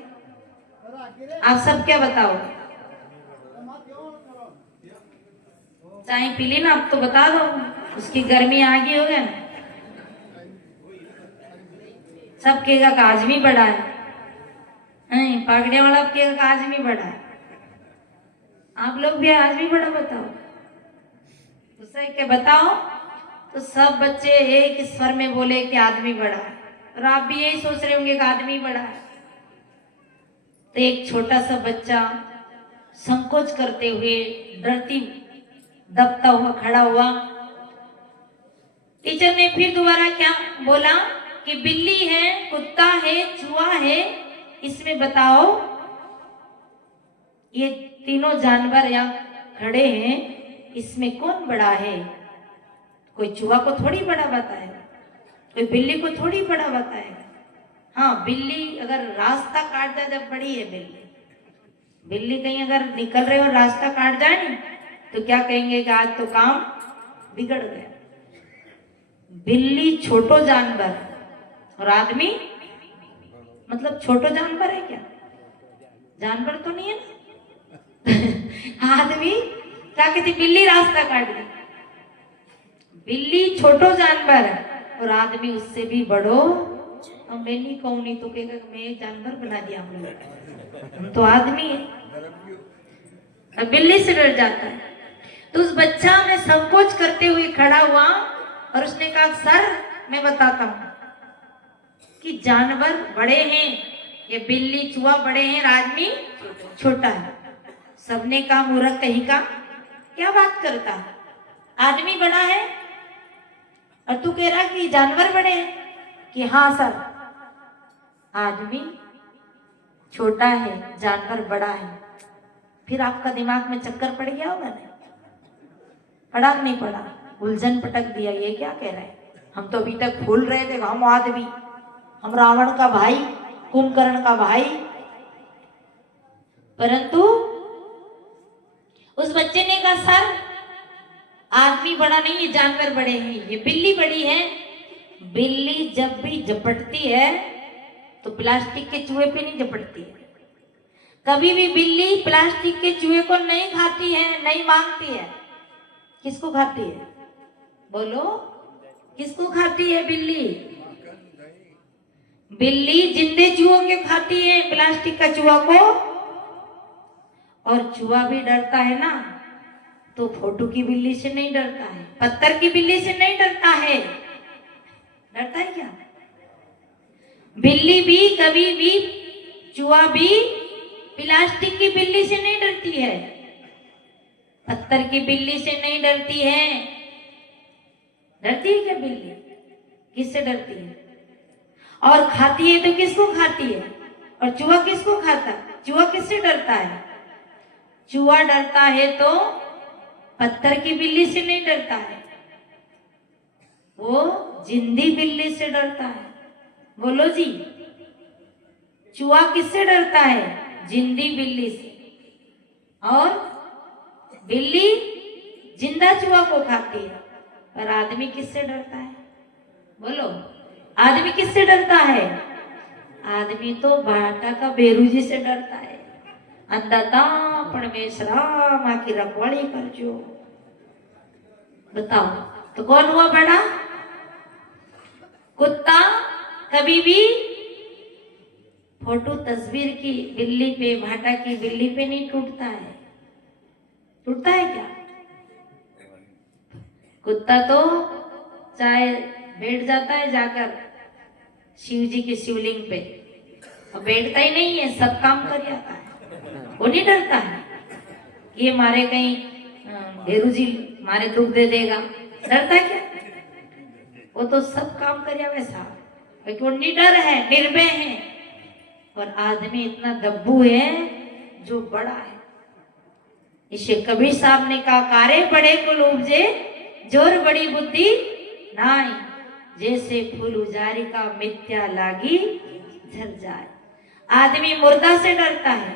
आप सब क्या बताओगे? चाय पी ली ना, अब तो बता दो, उसकी गर्मी आ गई हो गया। सब कहेगा कि आदमी बड़ा है, पागड़े वाला कहेगा कि आदमी बड़ा है। आप लोग भी आदमी बड़ा बताओ, तो सही के बताओ। तो सब बच्चे एक स्वर में बोले कि आदमी बड़ा है, और आप भी यही सोच रहे होंगे कि आदमी बड़ा है। तो एक छोटा सा बच्चा संकोच करते हुए, डरती दबता हुआ खड़ा हुआ। टीचर ने फिर दोबारा क्या बोला कि बिल्ली है, कुत्ता है, चूहा है, इसमें बताओ ये तीनों जानवर यहाँ खड़े हैं, इसमें कौन बड़ा है? कोई चूहा को थोड़ी बड़ा बताएगा, कोई बिल्ली को थोड़ी बड़ा बताएगा। हाँ, बिल्ली अगर रास्ता काट जाए, जब बड़ी है बिल्ली कहीं अगर निकल रहे और रास्ता काट जाए नहीं तो क्या कहेंगे कि आज तो काम बिगड़ गया। बिल्ली छोटो जानवर और आदमी मतलब छोटो जानवर है क्या? जानवर तो नहीं है ना। आदमी क्या कहती, बिल्ली रास्ता काट दी। बिल्ली छोटो जानवर और आदमी उससे भी बड़ो। और मैं नहीं कहूँ, नहीं तो कहेगा मैं जानवर बना दिया हम लोग, हम तो आदमी है। बिल्ली से डर जाता है। तो उस बच्चा में संकोच करते हुए खड़ा हुआ और उसने कहा सर मैं बताता हूं कि जानवर बड़े हैं, ये बिल्ली चूहा बड़े हैं, आदमी छोटा है। सबने कहा मूर्ख कहीं का, क्या बात करता, आदमी बड़ा है और तू कह रहा कि जानवर बड़े हैं? कि हाँ सर, आदमी छोटा है, जानवर बड़ा है। फिर आपका दिमाग में चक्कर पड़ गया होगा ना? पड़ा नहीं पड़ा? उलझन पटक दिया, ये क्या कह रहे हैं? हम तो अभी तक भूल रहे थे, हम आदमी, हम रावण का भाई, कुंभकर्ण का भाई। परंतु उस बच्चे ने कहा सर आदमी बड़ा नहीं, ये जानवर बड़े हैं, ये बिल्ली बड़ी है। बिल्ली जब भी झपटती है तो प्लास्टिक के चूहे पे नहीं झपटती है। कभी भी बिल्ली प्लास्टिक के चूहे को नहीं खाती है, नहीं मांगती है। किसको खाती है? बोलो, किसको खाती है बिल्ली? बिल्ली जिंदे चूहों के खाती है, प्लास्टिक का चूहा को। और चूहा भी डरता है ना, तो फोटो की बिल्ली से नहीं डरता है, पत्थर की बिल्ली से नहीं डरता है। डरता है क्या? बिल्ली भी कभी भी, चूहा भी प्लास्टिक की बिल्ली से नहीं डरती है, पत्थर की बिल्ली से नहीं डरती है। डरती है क्या बिल्ली? किससे डरती है? और खाती है तो किसको खाती है? और चूहा किसको खाता है? चूहा किससे डरता है? चूहा डरता है तो पत्थर की बिल्ली से नहीं डरता है, वो जिंदी बिल्ली से डरता है। बोलो जी, चूहा किससे डरता है? जिंदी बिल्ली से। और बिल्ली जिंदा चूहा को खाती है। और आदमी किससे डरता है? बोलो, आदमी किससे डरता है? आदमी तो भाटा का बेरूजी से डरता है। अन्नदाता परमेश्वरा माँ की रखवाली करजो। बताओ तो कौन हुआ बड़ा? कुत्ता कभी भी फोटो तस्वीर की बिल्ली पे, भाटा की बिल्ली पे नहीं टूटता है। टूटता है क्या? कुत्ता तो चाहे बैठ जाता है जाकर शिव जी के शिवलिंग पे, और बैठता ही नहीं है, सब काम कर जाता है। वो नहीं डरता है ये मारे कहीं भेरू जी मारे दुख दे देगा, डरता है क्या? वो तो सब काम कर वैसा, वो निडर है, निर्भय है। और आदमी इतना दब्बू है जो बड़ा है। इसे कबीर साहब ने कहा, कारे बड़े को उपजे जोर बड़ी बुद्धि नाई। जैसे फूल उजारी का मिथ्या लागी झर जाए। आदमी मुर्दा से डरता है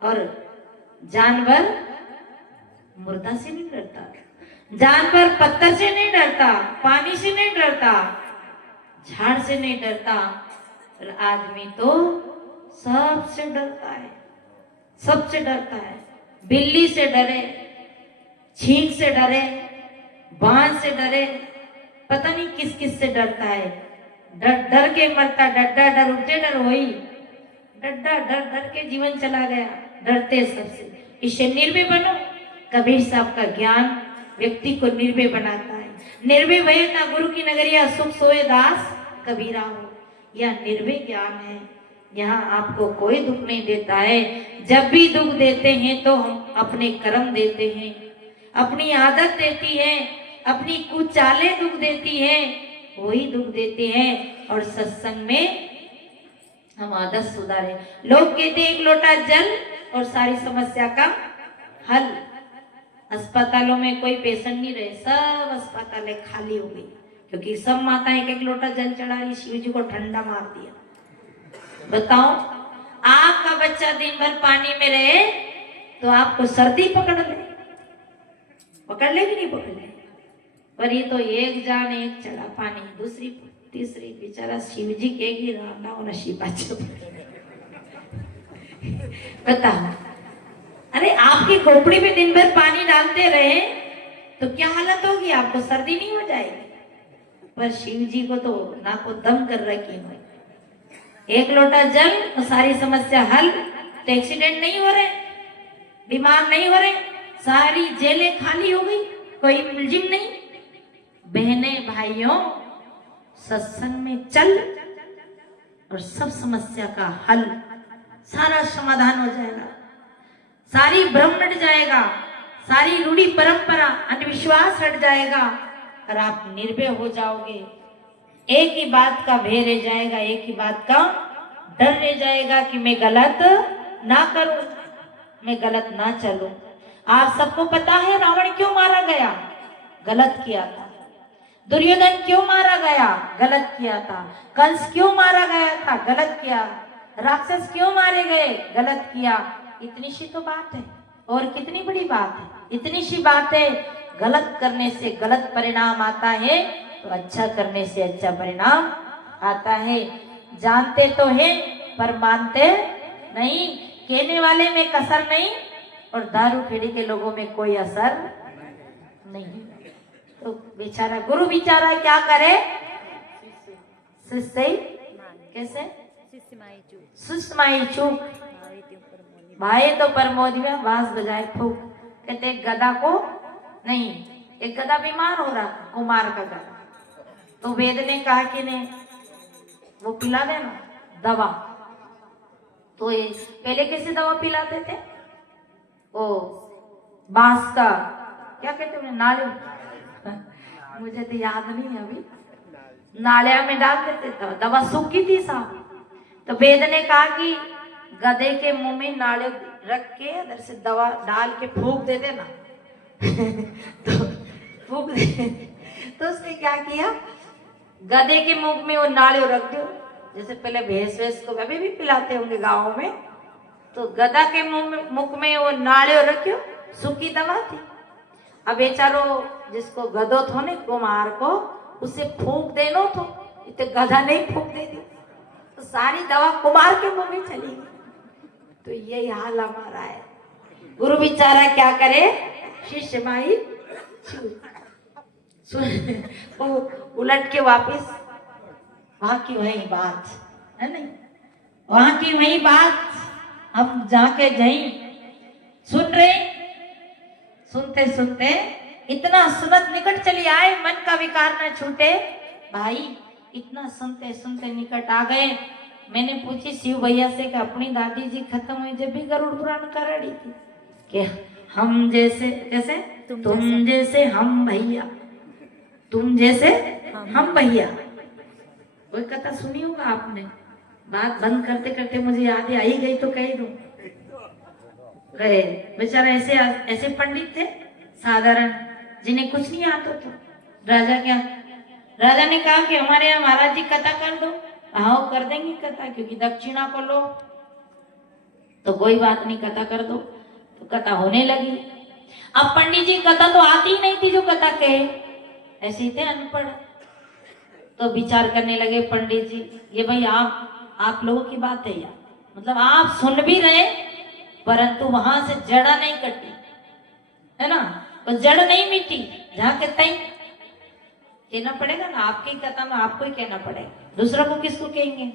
और जानवर मुर्दा से नहीं डरता। जानवर पत्थर से नहीं डरता, पानी से नहीं डरता, झाड़ से नहीं डरता, और आदमी तो सबसे डरता है, सबसे डरता है। बिल्ली से डरे, छींक से डरे, बांझ से डरे, पता नहीं किस किस से डरता है। डर डर के मरता, डड्डा डर उठे डर वही, डड्डा डर डर के जीवन चला गया, डरते सबसे। इससे निर्भय बनो। कबीर साहब का ज्ञान व्यक्ति को निर्भय बनाता है। निर्भय भय ना गुरु की नगरिया, सुख सोए दास कबीरा हो। यह निर्भय ज्ञान है। यहाँ आपको कोई दुख नहीं देता है। जब भी दुख देते हैं तो हम अपने कर्म देते हैं, अपनी आदत देती है, अपनी कुछ चालें दुख देती है, वही दुख देते हैं। और सत्संग में हम आदत सुधारे। लोग कहते एक लोटा जल और सारी समस्या का हल। अस्पतालों में कोई पेशेंट नहीं रहे, सब अस्पतालें खाली हो गई, क्योंकि सब माताएं एक एक लोटा जल चढ़ा रही, शिव जी को ठंडा मार दिया। बताओ, आपका बच्चा दिन भर पानी में रहे तो आपको सर्दी पकड़ ले, पकड़ ले कि नहीं पकड़ ले? पर ये तो एक जान एक चढ़ा पानी, दूसरी तीसरी, बेचारा शिव जी कहेगी राम ना होना शिवा। बताओ, अरे आपकी खोपड़ी में दिन भर पानी डालते रहे तो क्या हालत होगी? आपको सर्दी नहीं हो जाएगी? पर शिव जी को तो ना को दम कर रखी है। एक लोटा जल तो सारी समस्या हल। तो एक्सीडेंट नहीं हो रहे, बीमार नहीं हो रहे, सारी जेलें खाली हो गई, कोई मुलजिम नहीं। बहने भाइयों, सत्संग में चल और सब समस्या का हल, सारा समाधान हो जाएगा, सारी भ्रम हट जाएगा, सारी रूढ़ी परंपरा अंधविश्वास हट जाएगा और आप निर्भय हो जाओगे। एक ही बात का भय रह जाएगा, एक ही बात का डर रह जाएगा कि मैं गलत ना करूं, मैं गलत ना चलूं। आप सबको पता है रावण क्यों मारा गया? गलत किया था। दुर्योधन क्यों मारा गया? गलत किया था। कंस क्यों मारा गया था? गलत किया। राक्षस क्यों मारे गए? गलत किया। इतनी सी तो बात है, और कितनी बड़ी बात है। इतनी सी बात है, गलत करने से गलत परिणाम आता है तो अच्छा करने से अच्छा परिणाम आता है। जानते तो हैं पर मानते नहीं, कहने वाले में कसर नहीं और दारू खेड़ी के लोगों में कोई असर नहीं। तो बेचारा गुरु बेचारा क्या करे? शिष्य कैसे सुषमाई चूक भाई तो प्रमोद में बांस बजाए फूक। कहते गधा को नहीं, एक गधा बीमार हो रहा, कुमार का गधा, तो वेद ने कहा कि नहीं वो पिला देना दवा। तो ये पहले कैसे दवा पिलाते थे? ओ बांस का क्या कहते हैं, नाले मुझे तो याद नहीं है अभी, नालिया में डाल देते थे, दवा सूखी थी साहब। तो वेद ने कहा कि गधे के मुंह में नाले रख के अंदर से दवा डाल के फूंक दे देना। तो फूंक दे, तो उसने क्या किया, गधे के मुंह में वो नाले रख दो, जैसे पहले भैंस वैंस को अभी भी पिलाते होंगे गाँव में, तो गधा के मुख में वो नाले रखो, सूखी दवा थी। अब बेचारो जिसको गधो थो ने कुमार को, उसे फूंक देनो तो इतने गधा नहीं फूंक दे दी, तो सारी दवा कुमार के मुंह में चली गई। तो यही हाल हमारा है। गुरु बेचारा क्या करे? शिष्य माई उलट के वापिस वहां की वही बात है, नहीं वहां की वही बात हम जाके जाई सुन रहे, सुनते सुनते इतना सुनत निकट चली आए, मन का विकार न छूटे। भाई इतना सुनते सुनते निकट आ गए। मैंने पूछी शिव भैया से कि अपनी दादी जी खत्म हुई जब भी गरुड़ पुराण कर रही थी कि हम जैसे कैसे तुम जैसे हम भैया, तुम जैसे हम भैया, कोई कथा सुनी होगा आपने। बात बंद करते करते मुझे याद आ ही गई तो कह दूं। गए बेचारा ऐसे ऐसे पंडित थे साधारण, जिन्हें कुछ नहीं आता था। राजा क्या राजा ने कहा कि हमारे यहाँ महाराज जी कथा कर दो। हाँ कर देंगे कथा, क्योंकि दक्षिणा को लो तो कोई बात नहीं, कथा कर दो। तो कथा होने लगी। अब पंडित जी कथा तो आती ही नहीं थी जो कथा कहे, ऐसे ही थे अनपढ़। तो विचार करने लगे पंडित जी, ये भाई आप लोगों की बात है यार, मतलब आप सुन भी रहे परंतु वहां से जड़ा नहीं कटी है ना, तो जड़ नहीं मिटी, जहां के तई कहना पड़ेगा ना, आपकी कथा में आपको ही कहना पड़ेगा, दूसरों को किसको कहेंगे।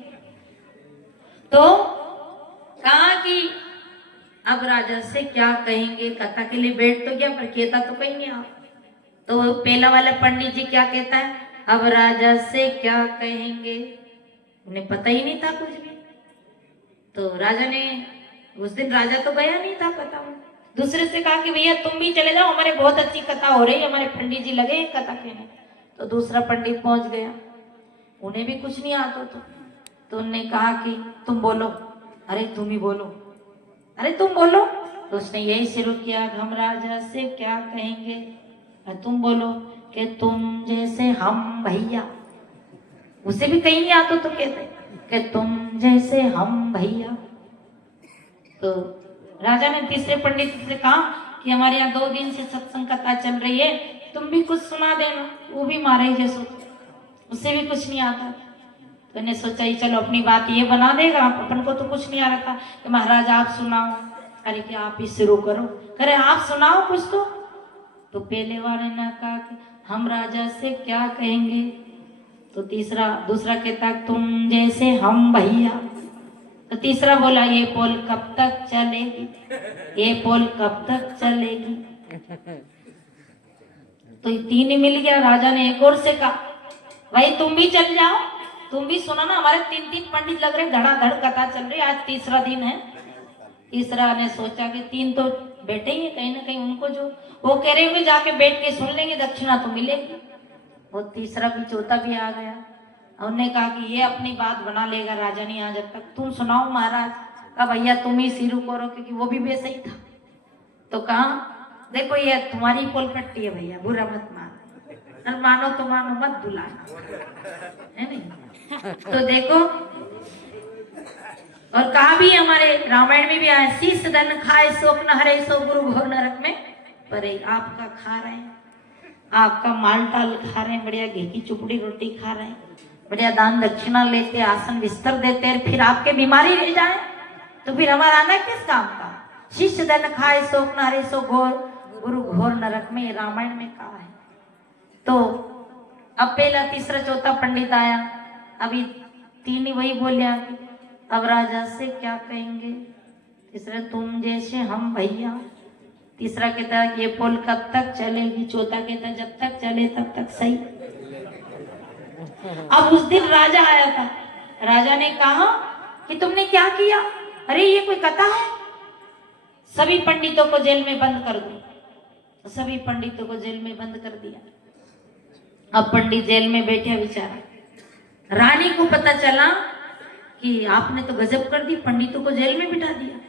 तो कहा कि अब राजा से क्या कहेंगे, कथा के लिए बैठ तो गया पर कहता तो कहीं नहीं आप। तो पहला वाला पंडित जी क्या कहता है, अब राजा से क्या कहेंगे, उन्हें पता ही नहीं था कुछ भी। तो राजा ने, उस दिन राजा तो गया नहीं था कथा में, दूसरे से कहा कि भैया तुम भी चले जाओ, हमारे बहुत अच्छी कथा हो रही है, हमारे पंडित जी लगे कथा कहने। तो दूसरा पंडित पहुंच गया, उन्हें भी कुछ नहीं आता तो उन्होंने कहा कि तुम बोलो, अरे तुम ही बोलो, अरे तुम बोलो। तो उसने यही शुरू किया, हम राजा से क्या कहेंगे, तुम बोलो कि तुम जैसे हम भैया, उसे भी कहीं नहीं आता तो कहते कि तुम जैसे हम भैया। तो राजा ने तीसरे पंडित से कहा कि हमारे यहाँ 2 दिन से सत्संग कथा चल रही है, तुम भी कुछ सुना देना। वो भी मारे जैसो, उसे भी कुछ नहीं आता। तो इन्हें सोचा ही चलो अपनी बात ये बना देगा, अपन को तो कुछ नहीं आ रहा था कि महाराज आप सुनाओ। अरे कि आप ही शुरू करो, अरे आप सुनाओ कुछ तो पहले वाले ने कहा कि हम राजा से क्या कहेंगे। तो दूसरा कहता तुम जैसे हम भैया। तो तीसरा बोला ये पोल कब तक चलेगी, ये पोल कब तक चलेगी। तो 3 ही मिल गया। राजा ने एक और से कहा भाई तुम भी चल जाओ, तुम भी सुना ना, हमारे 3 पंडित लग रहे, धड़ाधड़ कथा चल रही, आज तीसरा दिन है। तीसरा ने सोचा कि 3 तो बैठे ही है, कहीं ना कहीं उनको जो वो कह रहे होंगे जाके बैठ के सुन लेंगे, दक्षिणा तो मिलेगी। वो तीसरा भी चौथा भी आ गया। उन्होंने कहा कि ये अपनी बात बना लेगा राजा नहीं आ, जब तक तुम सुनाओ महाराज। कहा भैया तुम ही शुरू करो, क्योंकि वो भी वैसे ही था। तो कहा देखो ये तुम्हारी पोल कट्टी है भैया, बुरा मत मानो, मानो तो मानो, मत बुलाना, है नहीं। तो देखो, और कहा भी हमारे रामायण में भी आया, शीश धन खाए शोक न हरे, सो गुरु घोर नरक में परे। आपका खा रहे हैं, आपका माल टाल खा रहे हैं, बढ़िया घी की चुपड़ी रोटी खा रहे हैं, बढ़िया दान दक्षिणा लेते, आसन बिस्तर देते हैं, फिर आपके बीमारी ले जाए तो फिर हमारा आना किस काम का। शिष्य धन खाए शोक न हरे, सो गुरु घोर नरक में, ये रामायण में कहा है। तो अब पहला तीसरा चौथा पंडित आया, अभी 3 ही वही बोलिया, अब राजा से क्या कहेंगे। तीसरा तुम जैसे हम भैया। तीसरा कहता है ये पोल कब तक चलेगी। चौथा कहता जब तक चले तब तक सही। अब उस दिन राजा आया था, राजा ने कहा कि तुमने क्या किया, अरे ये कोई कथा है, सभी पंडितों को जेल में बंद कर दो। सभी पंडितों को जेल में बंद कर दिया। अब पंडित जेल में बैठे बेचारा। रानी को पता चला कि आपने तो गजब कर दी, पंडितों को जेल में बिठा दिया।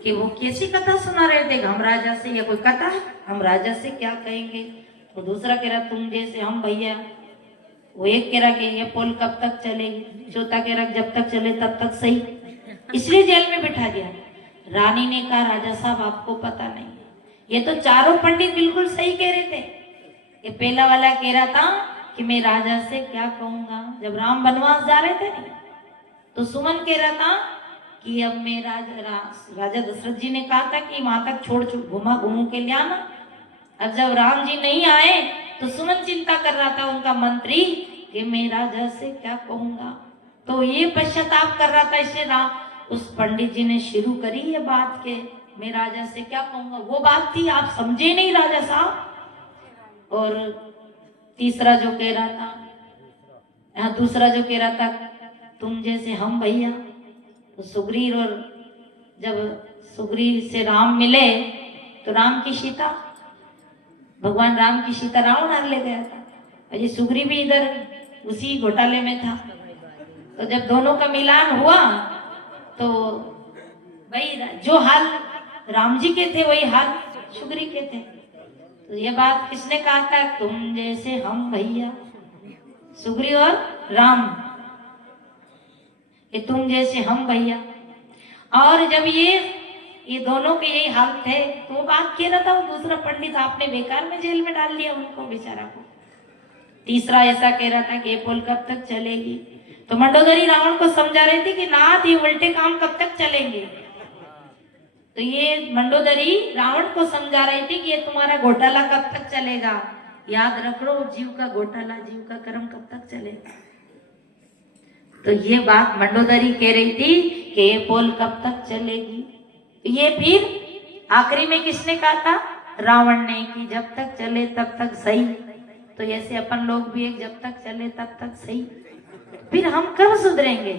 कि वो कैसी कथा सुना रहे थे, हम राजा से, ये कोई कथा है, हम राजा से क्या कहेंगे। तो दूसरा कह रहा तुम जैसे हम भैया। वो एक कह रहा कि ये पोल कब तक चलेगी। चौथा कह रहा जब तक चले तब तक सही, इसलिए जेल में बिठा दिया। रानी ने कहा राजा साहब आपको पता नहीं, ये तो चारों पंडित बिल्कुल सही कह रहे थे। ये पहला वाला कह रहा था कि मैं राजा से क्या कहूंगा, जब राम वनवास जा रहे थे तो सुमन कह रहा था कि अब मैं राजा दशरथ जी ने कहा था कि वहां तक छोड़ घूमू के ले आना। अब जब राम जी नहीं आए तो सुमन चिंता कर रहा था उनका मंत्री कि मैं राजा से क्या कहूंगा। तो ये पश्चाताप कर रहा था, इसलिए उस पंडित जी ने शुरू करी ये बात के मैं राजा से क्या कहूंगा। वो बात थी, आप समझे नहीं राजा साहब। और तीसरा जो कह रहा था, दूसरा जो कह रहा था तुम जैसे हम भैया। तो सुग्रीव, और जब सुग्रीव से राम मिले तो राम की सीता, भगवान राम की सीता रावण हार ले गया था, और ये सुग्रीव भी इधर उसी घोटाले में था। तो जब दोनों का मिलान हुआ तो भाई जो हाल राम जी के थे वही हाल सुग्रीव के थे। तो ये बात किसने कहा था, तुम जैसे हम भैया। सुग्रीव और राम, कि तुम जैसे हम भैया। और जब ये दोनों के यही हाल थे तो वो बात कह रहा था वो दूसरा पंडित, आपने बेकार में जेल में डाल दिया उनको बेचारा को। तीसरा ऐसा कह रहा था कि ये पोल कब तक चलेगी। तो मंडोदरी रावण को समझा रही थी कि नाथ ये उल्टे काम कब तक चलेंगे। तो ये मंडोदरी रावण को समझा रही थी कि ये तुम्हारा घोटाला कब तक चलेगा। याद रख लो, जीव का घोटाला, जीव का कर्म कब तक चलेगा। तो ये बात मंडोदरी कह रही थी कि ये पोल कब तक चलेगी। ये फिर आखिरी में किसने कहा था? रावण ने, कि जब तक चले तब तक सही। तो ऐसे अपन लोग भी एक जब तक चले तब तक सही, फिर हम कब सुधरेंगे।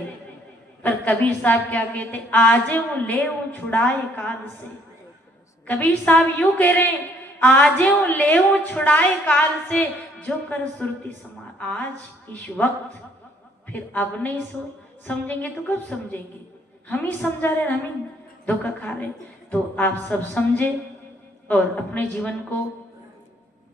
पर कबीर साहब क्या कहते? आजे हूं ले हूं छुड़ाए काल से। कबीर साहब यूं कह रहे हैं, आजे हूं ले हूं छुड़ाए काल से, जो कर सुरती समान। आज इस वक्त, फिर अब नहीं समझेंगे तो कब समझेंगे। हम ही समझा रहे, हम ही धोखा खा रहे। तो आप सब समझे और अपने जीवन को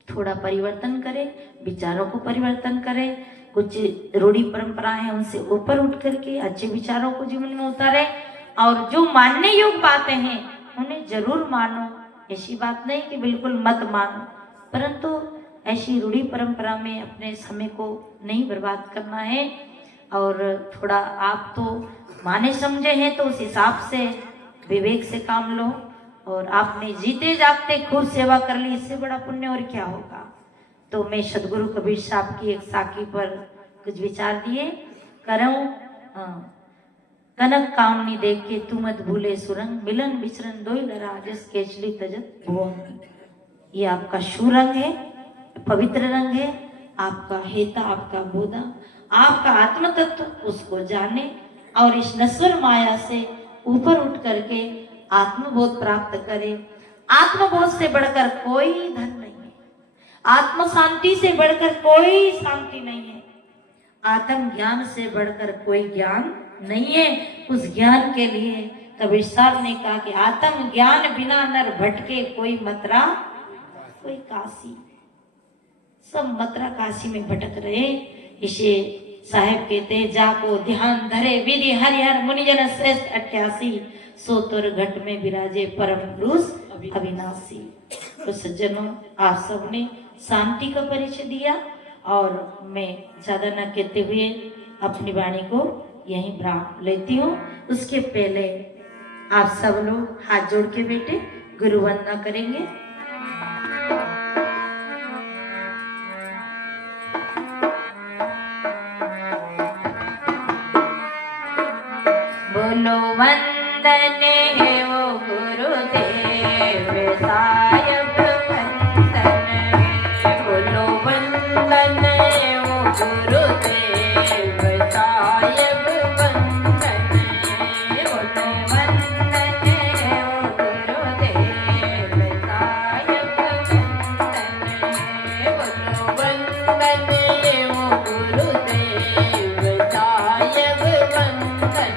थोड़ा परिवर्तन करें, विचारों को परिवर्तन करें। कुछ रूढ़ी परंपराएं हैं उनसे ऊपर उठ करके अच्छे विचारों को जीवन में उतारें। और जो मानने योग्य बातें हैं उन्हें जरूर मानो। ऐसी बात नहीं कि बिल्कुल मत मानो, परंतु ऐसी रूढ़ी परंपरा में अपने समय को नहीं बर्बाद करना है। और थोड़ा आप तो माने समझे हैं तो उस हिसाब से विवेक से काम लो। और आपने जीते जागते खूब सेवा कर ली, इससे बड़ा पुण्य और क्या होगा। तो मैं सदगुरु कबीर साहब की एक साखी पर कुछ विचार दिए करूं। कनक कामनी देख के तू मत भूले सुरंग, मिलन विचरण दोई लरा जिस केचली तजत भुवन। ये आपका शु रंग है, पवित्र रंग है, आपका हेता, आपका बोधा, आपका आत्म तत्व, उसको जाने और इस नश्वर माया से ऊपर उठ करके आत्मबोध प्राप्त करे। आत्मबोध से बढ़कर कोई धन नहीं है, आत्म शांति से बढ़कर कोई शांति नहीं है, आत्म ज्ञान से बढ़कर कोई ज्ञान नहीं है। उस ज्ञान के लिए कबीर साहब ने कहा कि आत्म ज्ञान बिना नर भटके, कोई मथुरा कोई काशी। सब मथुरा काशी में भटक रहे। इसे साहेब कहते हैं, जाको ध्यान धरे विधि हरिहर मुनिजन श्रेष्ठ 88, सो तुर घट में विराजे परम पुरुष अविनाशी। तो सज्जनों, आप सबने शांति का परिचय दिया और मैं ज्यादा न कहते हुए अपनी वाणी को यहीं विराम लेती हूँ। उसके पहले आप सब लोग हाथ जोड़ के बैठे गुरु वंदना करेंगे। बोलो वंदन है वो गुरुदेव साहिब वंदन है। बोलो वंदन है वो गुरुदेव साहिब वंदन है। बोलो वंदन है वो गुरुदेव साहिब वंदन है। बोलो वंदन है वो गुरुदेव साहिब वंदन है।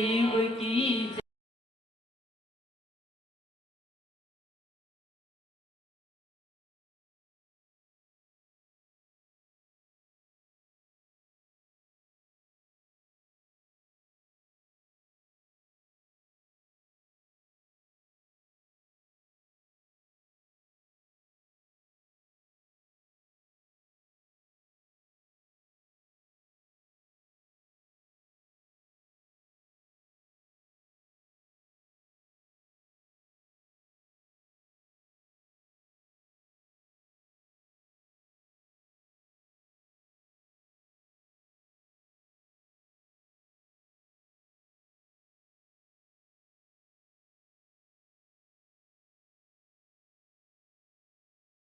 शिव की